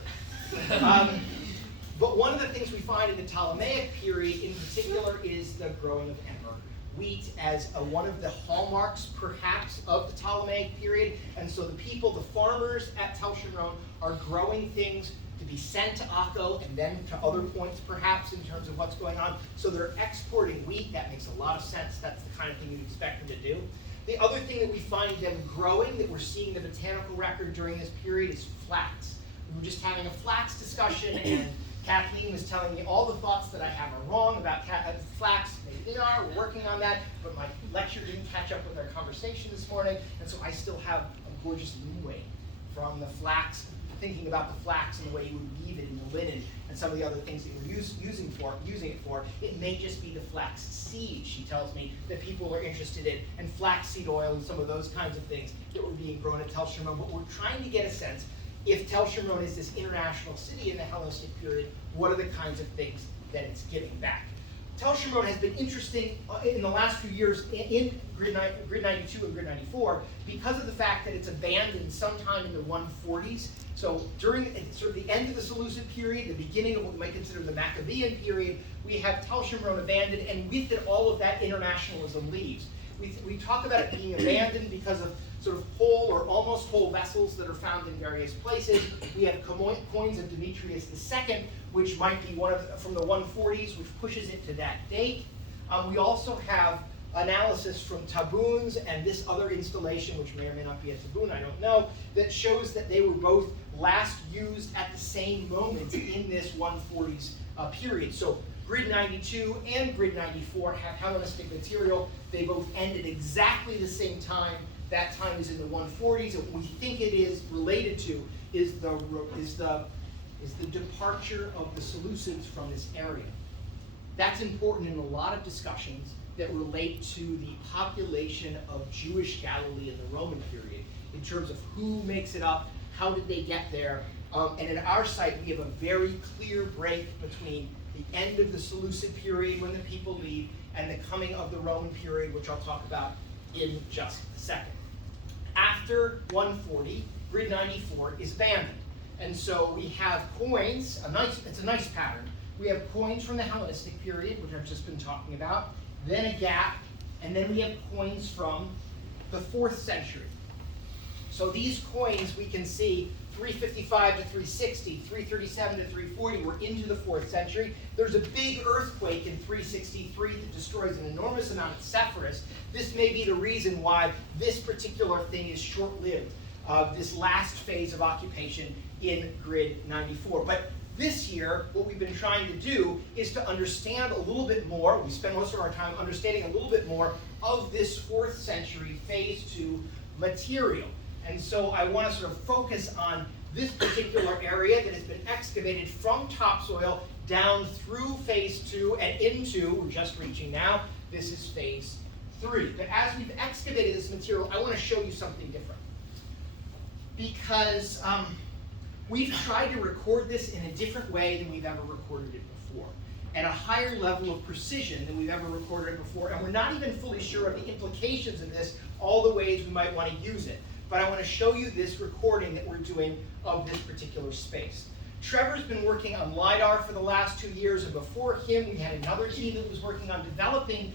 But one of the things we find in the Ptolemaic period in particular is the growing of emmer, wheat as one of the hallmarks, perhaps, of the Ptolemaic period. And so the people, the farmers at Tel Shimron, are growing things to be sent to Akko and then to other points, perhaps, in terms of what's going on. So they're exporting wheat. That makes a lot of sense. That's the kind of thing you'd expect them to do. The other thing that we find them growing, that we're seeing the botanical record during this period, is flax. We were just having a flax discussion, and Kathleen was telling me all the thoughts that I have are wrong about flax. Maybe they are, we're working on that, but my lecture didn't catch up with our conversation this morning, and so I still have a gorgeous loom from the flax, thinking about the flax and the way you would weave it in the linen and some of the other things that you're using it for. It may just be the flax seed, she tells me, that people are interested in, and flaxseed oil and some of those kinds of things that were being grown at Tel Shimron. But we're trying to get a sense, if Tel Shimron is this international city in the Hellenistic period, what are the kinds of things that it's giving back? Tel Shimron has been interesting in the last few years in Grid 92 and Grid 94 because of the fact that it's abandoned sometime in the 140s. So during sort of the end of the Seleucid period, the beginning of what we might consider the Maccabean period, we have Tel Shimron abandoned, and with it all of that internationalism leaves. We talk about it being abandoned because of sort of whole or almost whole vessels that are found in various places. We have coins of Demetrius II, which might be from the 140s, which pushes it to that date. We also have analysis from taboons and this other installation, which may or may not be a taboon, I don't know, that shows that they were both last used at the same moment in this 140s period. So Grid 92 and Grid 94 have Hellenistic material. They both ended exactly the same time. That time is in the 140s, and what we think it is related to is the departure of the Seleucids from this area. That's important in a lot of discussions that relate to the population of Jewish Galilee in the Roman period, in terms of who makes it up, how did they get there, and in our site we have a very clear break between the end of the Seleucid period when the people leave and the coming of the Roman period, which I'll talk about in just a second. After 140, Grid 94 is abandoned. And so we have coins, it's a nice pattern. We have coins from the Hellenistic period, which I've just been talking about, then a gap, and then we have coins from the 4th century. So these coins we can see 355 to 360, 337 to 340, we're into the 4th century. There's a big earthquake in 363 that destroys an enormous amount of Sepphoris. This may be the reason why this particular thing is short-lived, this last phase of occupation in Grid 94. But this year, what we've been trying to do is to understand a little bit more, we spend most of our time understanding a little bit more of this 4th century phase 2 material. And so I want to sort of focus on this particular area that has been excavated from topsoil down through phase 2 and into, we're just reaching now, this is phase 3. But as we've excavated this material, I want to show you something different. Because we've tried to record this in a different way than we've ever recorded it before, at a higher level of precision than we've ever recorded it before, and we're not even fully sure of the implications of this, all the ways we might want to use it. But I want to show you this recording that we're doing of this particular space. Trevor's been working on LiDAR for the last 2 years, and before him we had another team that was working on developing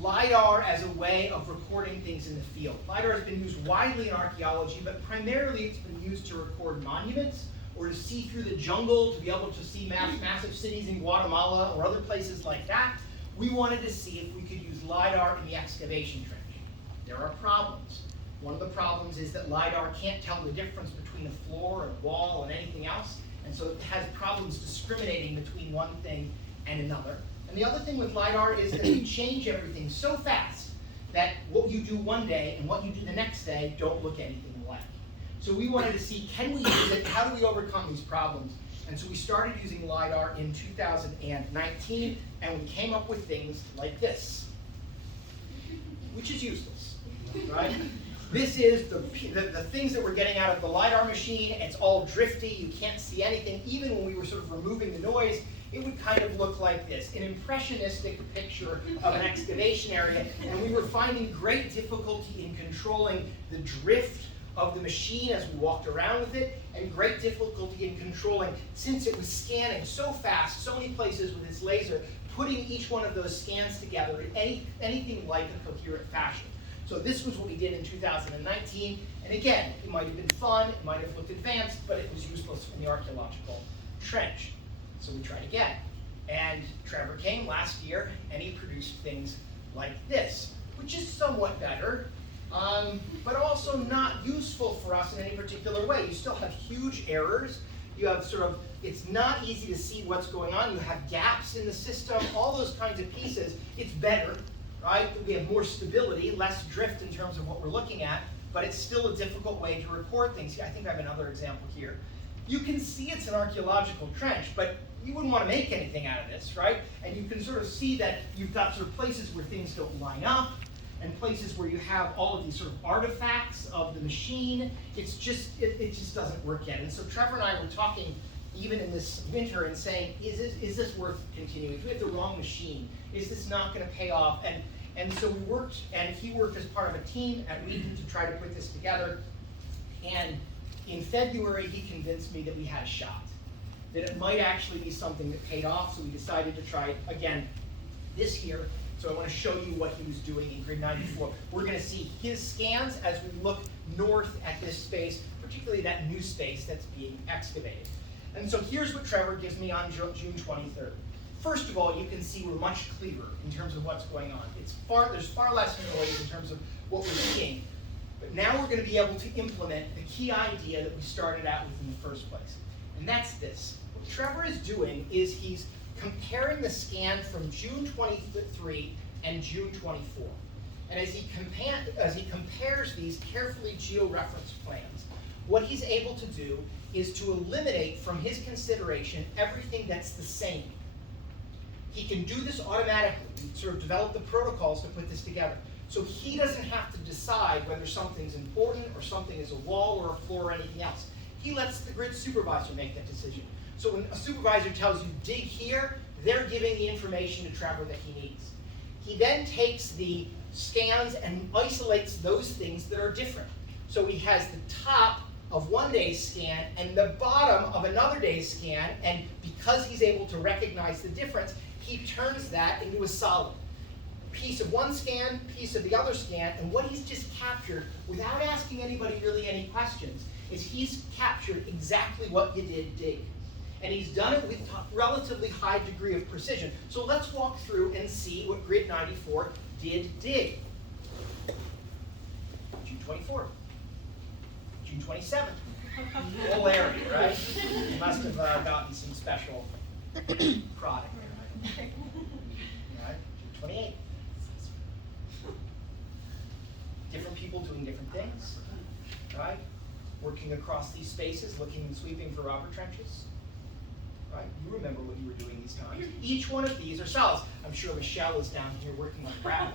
LiDAR as a way of recording things in the field. LiDAR has been used widely in archaeology, but primarily it's been used to record monuments or to see through the jungle, to be able to see massive cities in Guatemala or other places like that. We wanted to see if we could use LiDAR in the excavation trench. There are problems. One of the problems is that LiDAR can't tell the difference between a floor and a wall and anything else, and so it has problems discriminating between one thing and another. And the other thing with LiDAR is that we change everything so fast that what you do one day and what you do the next day don't look anything alike. So we wanted to see, can we use it? How do we overcome these problems? And so we started using LiDAR in 2019, and we came up with things like this, which is useless, right? This is the things that we're getting out of the LiDAR machine. It's all drifty. You can't see anything. Even when we were sort of removing the noise, it would kind of look like this, an impressionistic picture of an excavation area. And we were finding great difficulty in controlling the drift of the machine as we walked around with it, and great difficulty in controlling, since it was scanning so fast, so many places with its laser, putting each one of those scans together in anything like a coherent fashion. So this was what we did in 2019, and again, it might have been fun, it might have looked advanced, but it was useless in the archaeological trench. So we tried again. And Trevor came last year, and he produced things like this, which is somewhat better, but also not useful for us in any particular way. You still have huge errors. You have it's not easy to see what's going on. You have gaps in the system, all those kinds of pieces. It's better, right? We have more stability, less drift in terms of what we're looking at, but it's still a difficult way to record things. I think I have another example here. You can see it's an archaeological trench, but you wouldn't want to make anything out of this, right? And you can sort of see that you've got sort of places where things don't line up, and places where you have all of these sort of artifacts of the machine. It just doesn't work yet. And so Trevor and I were talking even in this winter and saying, is this worth continuing? Do we have the wrong machine? Is this not going to pay off? And so we worked, and he worked as part of a team at Wheaton to try to put this together. And in February, he convinced me that we had a shot, that it might actually be something that paid off. So we decided to try it again this year. So I want to show you what he was doing in Grid 94. We're going to see his scans as we look north at this space, particularly that new space that's being excavated. And so here's what Trevor gives me on June 23rd. First of all, you can see we're much clearer in terms of what's going on. There's far less noise in terms of what we're seeing. But now we're going to be able to implement the key idea that we started out with in the first place. And that's this. What Trevor is doing is he's comparing the scan from June 23 and June 24. And as he compares these carefully georeferenced plans, what he's able to do is to eliminate from his consideration everything that's the same. He can do this automatically. We sort of develop the protocols to put this together. So he doesn't have to decide whether something's important or something is a wall or a floor or anything else. He lets the grid supervisor make that decision. So when a supervisor tells you dig here, they're giving the information to Trevor that he needs. He then takes the scans and isolates those things that are different. So he has the top of one day's scan and the bottom of another day's scan, and because he's able to recognize the difference, he turns that into a solid. Piece of one scan, piece of the other scan, and what he's just captured, without asking anybody really any questions, is he's captured exactly what you did dig. And he's done it with a relatively high degree of precision. So let's walk through and see what Grid 94 did dig. June 24, June 27, whole area, right? You must have gotten some special product there, right? Right? June 28. Different people doing different things, right? Working across these spaces, looking and sweeping for robber trenches. Right? You remember what you were doing these times. Each one of these are solids. I'm sure Michelle is down here working on gravel.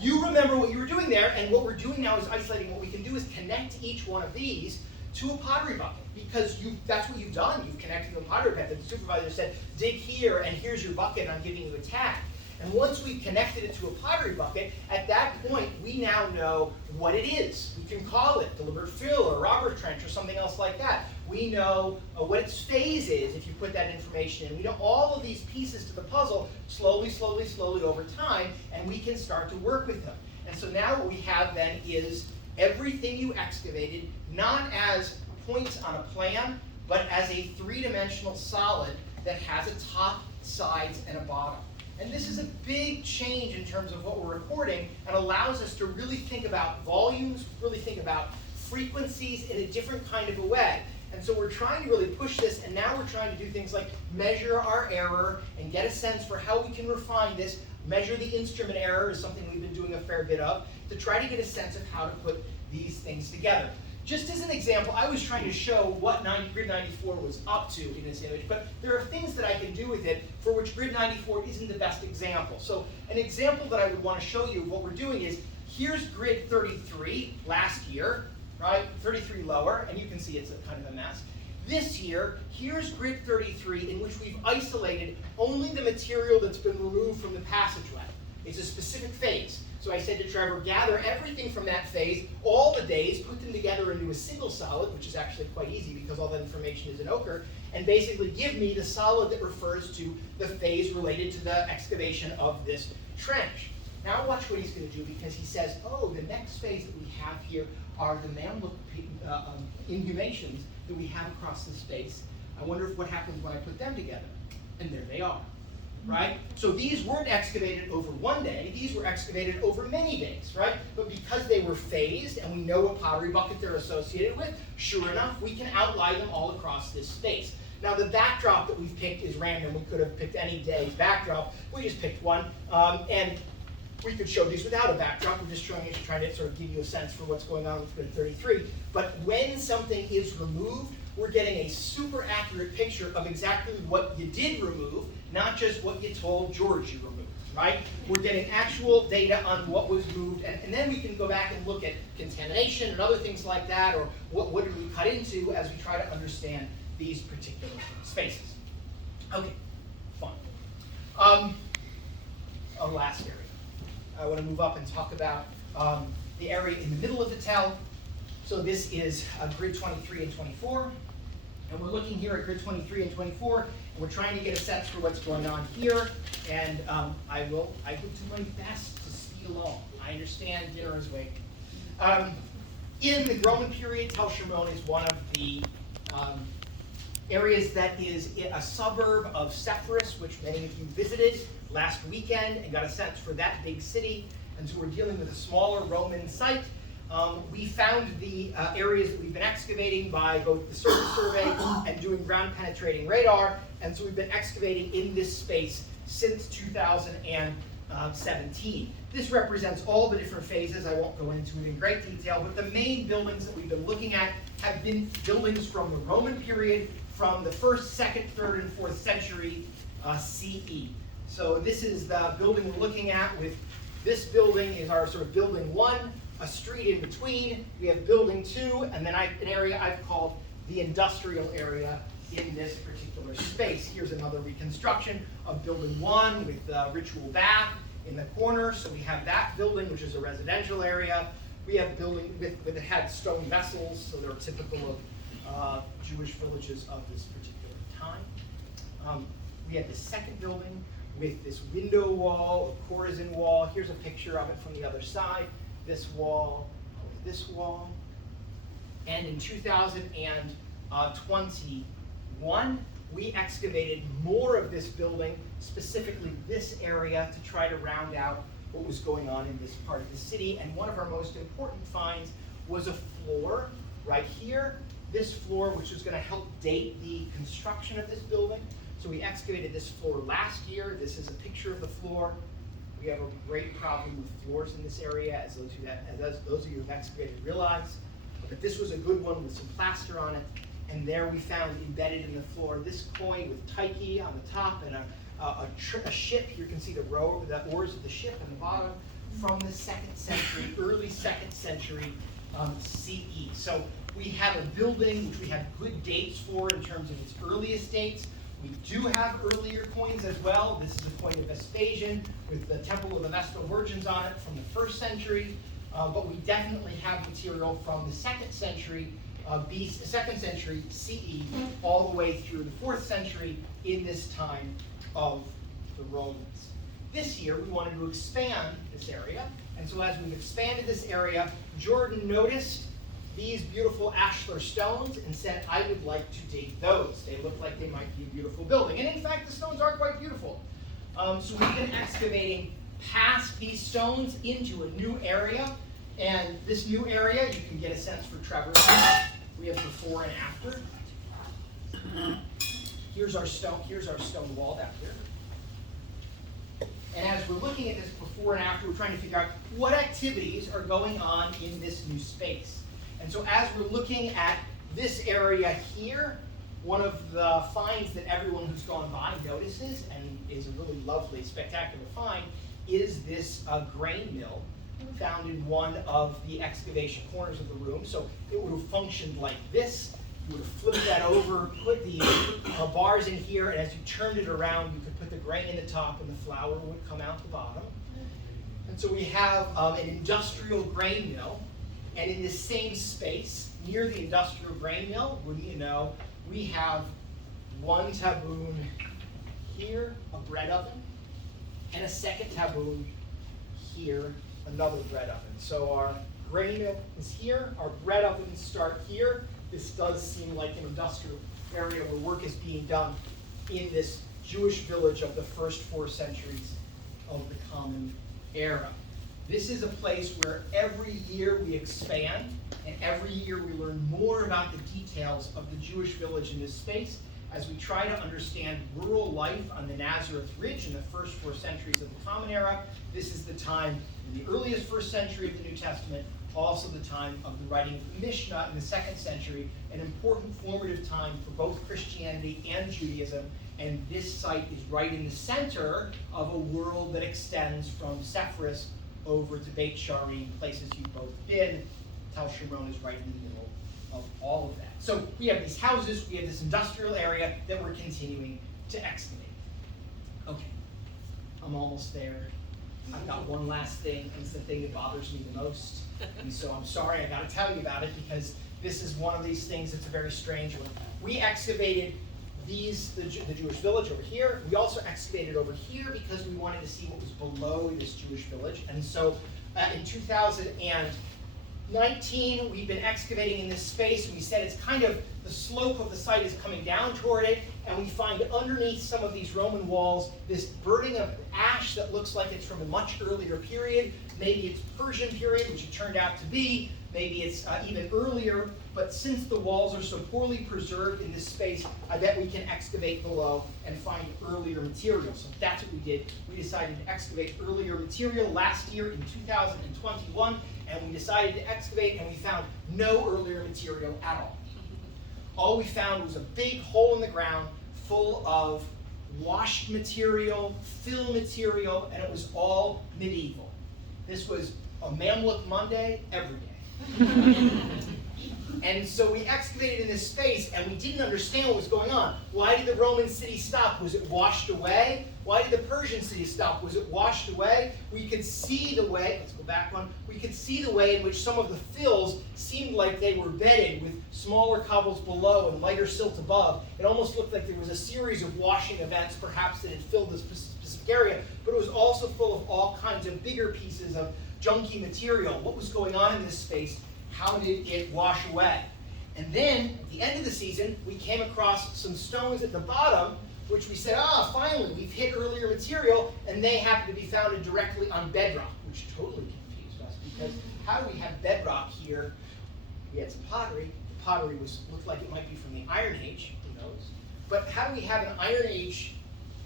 You remember what you were doing there, and what we're doing now is isolating. What we can do is connect each one of these to a pottery bucket, because that's what you've done. You've connected to a pottery bucket. The supervisor said, dig here, and here's your bucket, I'm giving you a tag. And once we've connected it to a pottery bucket, at that point, we now know what it is. We can call it deliberate fill or robber trench or something else like that. We know what its phase is if you put that information in. We know all of these pieces to the puzzle slowly, slowly, slowly over time, and we can start to work with them. And so now what we have then is everything you excavated, not as points on a plan, but as a three-dimensional solid that has a top, sides, and a bottom. And this is a big change in terms of what we're recording, and allows us to really think about volumes, really think about frequencies in a different kind of a way. And so we're trying to really push this, and now we're trying to do things like measure our error and get a sense for how we can refine this. Measure the instrument error is something we've been doing a fair bit of, to try to get a sense of how to put these things together. Just as an example, I was trying to show what Grid 94 was up to in this image, but there are things that I can do with it for which Grid 94 isn't the best example. So an example that I would want to show you of what we're doing is, here's Grid 33 last year, right? 33 lower, and you can see it's a kind of a mess. This year, here's Grid 33, in which we've isolated only the material that's been removed from the passageway. It's a specific phase. So I said to Trevor, gather everything from that phase, all the days, put them together into a single solid, which is actually quite easy because all that information is in ochre, and basically give me the solid that refers to the phase related to the excavation of this trench. Now watch what he's going to do, because he says, oh, the next phase that we have here are the Mamluk inhumations that we have across this space. I wonder what happens when I put them together. And there they are. Right? So these weren't excavated over one day, these were excavated over many days, right? But because they were phased and we know what pottery bucket they're associated with, sure enough, we can outline them all across this space. Now the backdrop that we've picked is random. We could have picked any day's backdrop. We just picked one. And we could show these without a backdrop. We're just showing it, trying to sort of give you a sense for what's going on with grid 33. But when something is removed, we're getting a super accurate picture of exactly what you did remove, not just what you told George you removed, right? We're getting actual data on what was moved, and then we can go back and look at contamination and other things like that, or what did we cut into as we try to understand these particular spaces. Okay, fine. Last area. I want to move up and talk about the area in the middle of the tell. So this is grid 23 and 24. And we're looking here at grid 23 and 24, and we're trying to get a sense for what's going on here. And I will do my best to speed along. I understand dinner is waiting. In the Roman period, Tel Shimron is one of the areas that is a suburb of Sepphoris, which many of you visited last weekend and got a sense for that big city. And so we're dealing with a smaller Roman site. We found the areas that we've been excavating by both the surface survey and doing ground penetrating radar, and so we've been excavating in this space since 2017. This represents all the different phases. I won't go into it in great detail, but the main buildings that we've been looking at have been buildings from the Roman period, from the 1st, 2nd, 3rd, and 4th century CE. So this is the building we're looking at. With this building is our sort of building 1, a street in between. We have building 2, and then an area I've called the industrial area in this particular space. Here's another reconstruction of building 1 with the ritual bath in the corner. So we have that building, which is a residential area. We have building with it had stone vessels, so they're typical of Jewish villages of this particular time. We had the second building with this window wall, a corazon wall. Here's a picture of it from the other side. This wall, this wall. And in 2021, we excavated more of this building, specifically this area, to try to round out what was going on in this part of the city. And one of our most important finds was a floor right here. This floor, which is going to help date the construction of this building. So we excavated this floor last year. This is a picture of the floor. We have a great problem with floors in this area, as those of you who have excavated realize. But this was a good one with some plaster on it. And there we found embedded in the floor this coin with Tyche on the top and a ship. You can see the oars of the ship on the bottom from the 2nd century, early 2nd century CE. So we have a building which we have good dates for in terms of its earliest dates. We do have earlier coins as well. This is a coin of Vespasian with the Temple of the Vestal Virgins on it from the 1st century. But we definitely have material from the 2nd century BC, 2nd century CE, all the way through the 4th century in this time of the Romans. This year, we wanted to expand this area. And so as we've expanded this area, Jordan noticed these beautiful ashlar stones and said, I would like to dig those. They look like they might be a beautiful building. And in fact, the stones are quite beautiful. So we've been excavating past these stones into a new area. And this new area, you can get a sense for Trevor. We have before and after. Here's our stone wall down here. And as we're looking at this before and after, we're trying to figure out what activities are going on in this new space. And so as we're looking at this area here, one of the finds that everyone who's gone by notices, and is a really lovely, spectacular find, is this grain mill found in one of the excavation corners of the room. So it would have functioned like this. You would have flipped that over, put the bars in here, and as you turned it around, you could put the grain in the top and the flour would come out the bottom. And so we have an industrial grain mill, and in this same space, near the industrial grain mill, wouldn't you know, we have one taboon here, a bread oven, and a second taboon here, another bread oven. So our grain mill is here, our bread ovens start here. This does seem like an industrial area where work is being done in this Jewish village of the first 4 centuries of the Common Era. This is a place where every year we expand, and every year we learn more about the details of the Jewish village in this space as we try to understand rural life on the Nazareth Ridge in the first 4 centuries of the Common Era. This is the time in the earliest 1st century of the New Testament, also the time of the writing of the Mishnah in the 2nd century, an important formative time for both Christianity and Judaism. And this site is right in the center of a world that extends from Sepphoris over to Beit Sharim, places you've both been. Tel Shimron is right in the middle of all of that. So we have these houses, we have this industrial area that we're continuing to excavate. Okay, I'm almost there. I've got one last thing, and it's the thing that bothers me the most. And so I'm sorry, I gotta tell you about it, because this is one of these things that's a very strange one. We excavated the Jewish village over here. We also excavated over here because we wanted to see what was below this Jewish village. And so in 2019, we've been excavating in this space, and we said it's kind of, the slope of the site is coming down toward it, and we find underneath some of these Roman walls this burning of ash that looks like it's from a much earlier period. Maybe it's Persian period, which it turned out to be. Maybe it's even earlier, but since the walls are so poorly preserved in this space, I bet we can excavate below and find earlier material. So that's what we did. We decided to excavate earlier material last year in 2021, and we decided to excavate, and we found no earlier material at all. All we found was a big hole in the ground full of washed material, fill material, and it was all medieval. This was a Mamluk Monday every day. And so we excavated in this space, and we didn't understand what was going on. Why did the Roman city stop? Was it washed away? Why did the Persian city stop? Was it washed away? We could see the way, let's go back one, we could see the way in which some of the fills seemed like they were bedded with smaller cobbles below and lighter silt above. It almost looked like there was a series of washing events, perhaps, that had filled this specific area, but it was also full of all kinds of bigger pieces of junky material. What was going on in this space? How did it wash away? And then, at the end of the season, we came across some stones at the bottom, which we said, finally, we've hit earlier material, and they happened to be founded directly on bedrock, which totally confused us, because how do we have bedrock here? We had some pottery. The pottery looked like it might be from the Iron Age, who knows? But how do we have an Iron Age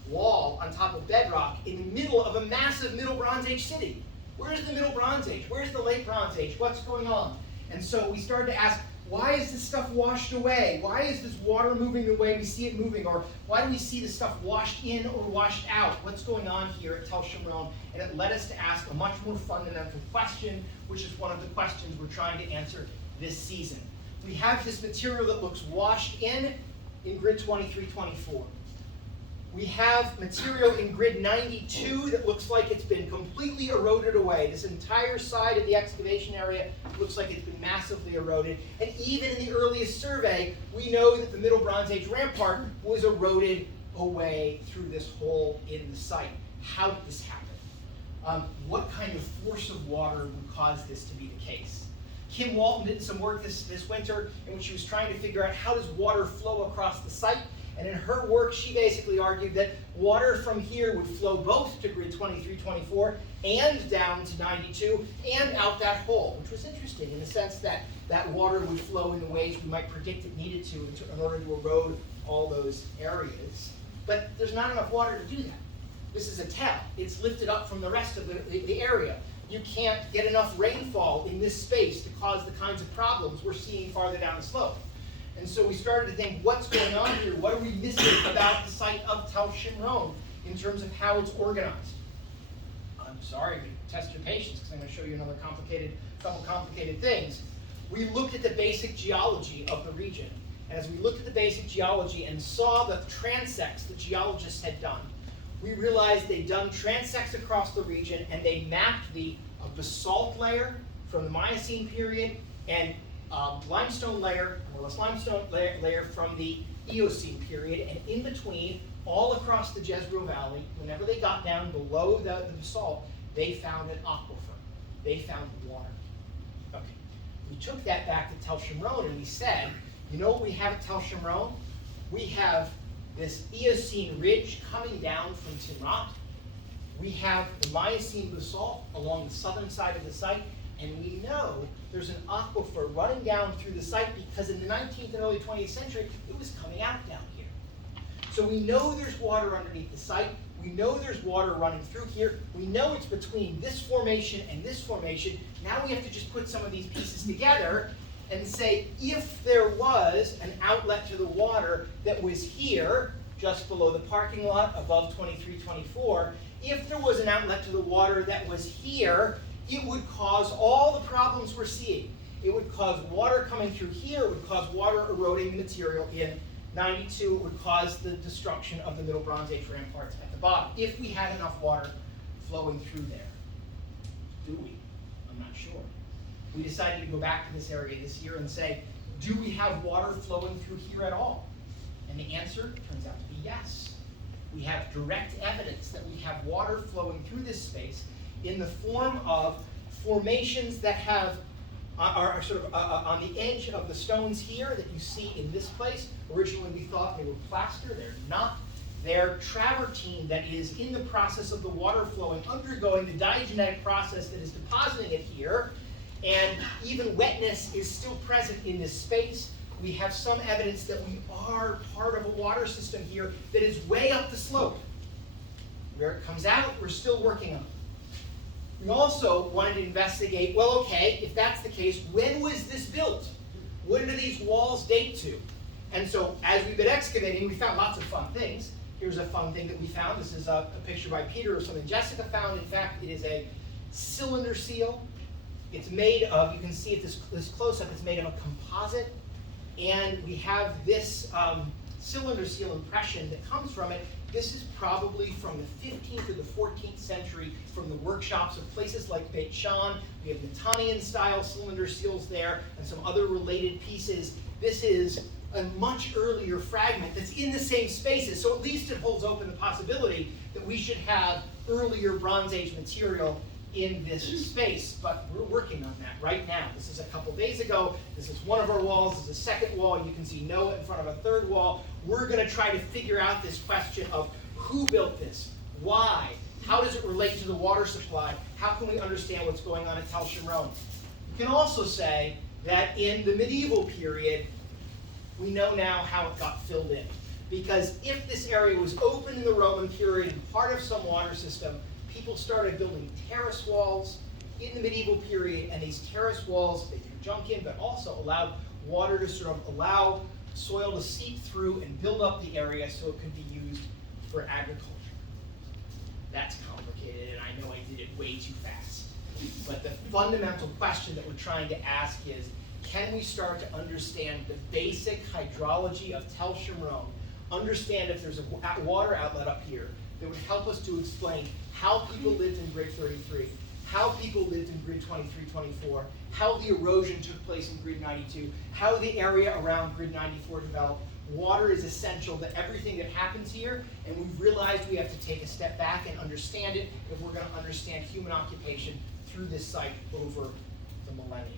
wall on top of bedrock in the middle of a massive Middle Bronze Age city? Where's the Middle Bronze Age? Where's the Late Bronze Age? What's going on? And so we started to ask, why is this stuff washed away? Why is this water moving the way we see it moving? Or why do we see this stuff washed in or washed out? What's going on here at Tel Shimron? And it led us to ask a much more fundamental question, which is one of the questions we're trying to answer this season. We have this material that looks washed in grid 23-24. We have material in grid 92 that looks like it's been completely eroded away. This entire side of the excavation area looks like it's been massively eroded. And even in the earliest survey, we know that the Middle Bronze Age rampart was eroded away through this hole in the site. How did this happen? What kind of force of water would cause this to be the case? Kim Walton did some work this winter in which she was trying to figure out how does water flow across the site. And in her work, she basically argued that water from here would flow both to grid 23-24 and down to 92 and out that hole, which was interesting in the sense that that water would flow in the ways we might predict it needed to in order to erode all those areas. But there's not enough water to do that. This is a tell. It's lifted up from the rest of the area. You can't get enough rainfall in this space to cause the kinds of problems we're seeing farther down the slope. And so we started to think, what's going on here? What are we missing about the site of Tel Shimron in terms of how it's organized? I'm sorry, but test your patience, because I'm going to show you another couple complicated things. We looked at the basic geology of the region. And as we looked at the basic geology and saw the transects that geologists had done, we realized they'd done transects across the region, and they mapped the basalt layer from the Miocene period and limestone layer, more or less limestone layer from the Eocene period, and in between, all across the Jezreel Valley, whenever they got down below the basalt, they found an aquifer. They found water. Okay. We took that back to Tel Shimron, and we said, you know what we have at Tel Shimron? We have this Eocene ridge coming down from Timrat. We have the Miocene basalt along the southern side of the site, and we know there's an aquifer running down through the site because in the 19th and early 20th century, it was coming out down here. So we know there's water underneath the site. We know there's water running through here. We know it's between this formation and this formation. Now we have to just put some of these pieces together and say, if there was an outlet to the water that was here, just below the parking lot, above 2324, if there was an outlet to the water that was here, it would cause all the problems we're seeing. It would cause water coming through here, it would cause water eroding the material in 92, it would cause the destruction of the Middle Bronze Age ramparts at the bottom, if we had enough water flowing through there. Do we? I'm not sure. We decided to go back to this area this year and say, do we have water flowing through here at all? And the answer turns out to be yes. We have direct evidence that we have water flowing through this space in the form of formations that are sort of on the edge of the stones here that you see in this place. Originally we thought they were plaster, they're not. They're travertine that is in the process of the water flowing, undergoing the diagenetic process that is depositing it here, and even wetness is still present in this space. We have some evidence that we are part of a water system here that is way up the slope. Where it comes out, we're still working on it. We also wanted to investigate, well, okay, if that's the case, when was this built? When do these walls date to? And so as we've been excavating, we found lots of fun things. Here's a fun thing that we found. This is a picture by Peter of something Jessica found. In fact, it is a cylinder seal. It's made of, you can see it this close-up, it's made of a composite. And we have this cylinder seal impression that comes from it. This is probably from the 15th or the 14th century from the workshops of places like Beit Shan. We have Netanian-style cylinder seals there and some other related pieces. This is a much earlier fragment that's in the same spaces, so at least it holds open the possibility that we should have earlier Bronze Age material in this space, but we're working on that right now. This is a couple days ago. This is one of our walls. This is a second wall. You can see Noah in front of a third wall. We're going to try to figure out this question of who built this, why, how does it relate to the water supply, how can we understand what's going on at Tel Shimron. You can also say that in the medieval period, we know now how it got filled in. Because if this area was open in the Roman period and part of some water system, people started building terrace walls in the medieval period, and these terrace walls, they threw junk in, but also allowed water to sort of allow soil to seep through and build up the area so it could be used for agriculture. That's complicated, and I know I did it way too fast. But the fundamental question that we're trying to ask is, can we start to understand the basic hydrology of Tel Shimron, understand if there's a water outlet up here that would help us to explain how people lived in grid 33, how people lived in grid 23-24, how the erosion took place in grid 92, how the area around grid 94 developed. Water is essential to everything that happens here, and we've realized we have to take a step back and understand it if we're going to understand human occupation through this site over the millennia.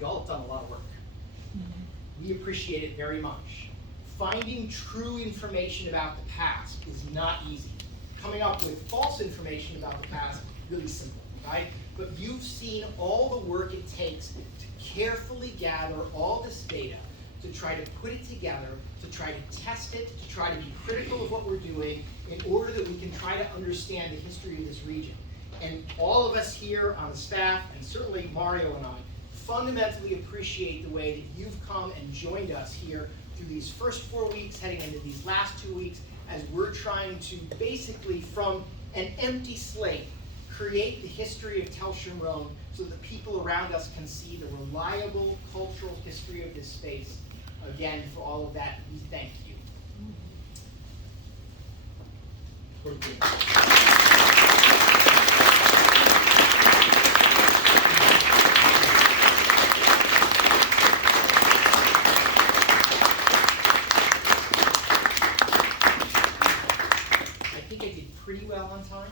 Y'all have done a lot of work. We appreciate it very much. Finding true information about the past is not easy. Coming up with false information about the past, really simple, right? But you've seen all the work it takes to carefully gather all this data, to try to put it together, to try to test it, to try to be critical of what we're doing in order that we can try to understand the history of this region. And all of us here on the staff, and certainly Mario and I, fundamentally appreciate the way that you've come and joined us here through these first 4 weeks, heading into these last 2 weeks, as we're trying to basically, from an empty slate, create the history of Tel Shimron so that people around us can see the reliable cultural history of this space. Again, for all of that, we thank you. I think I did pretty well on time.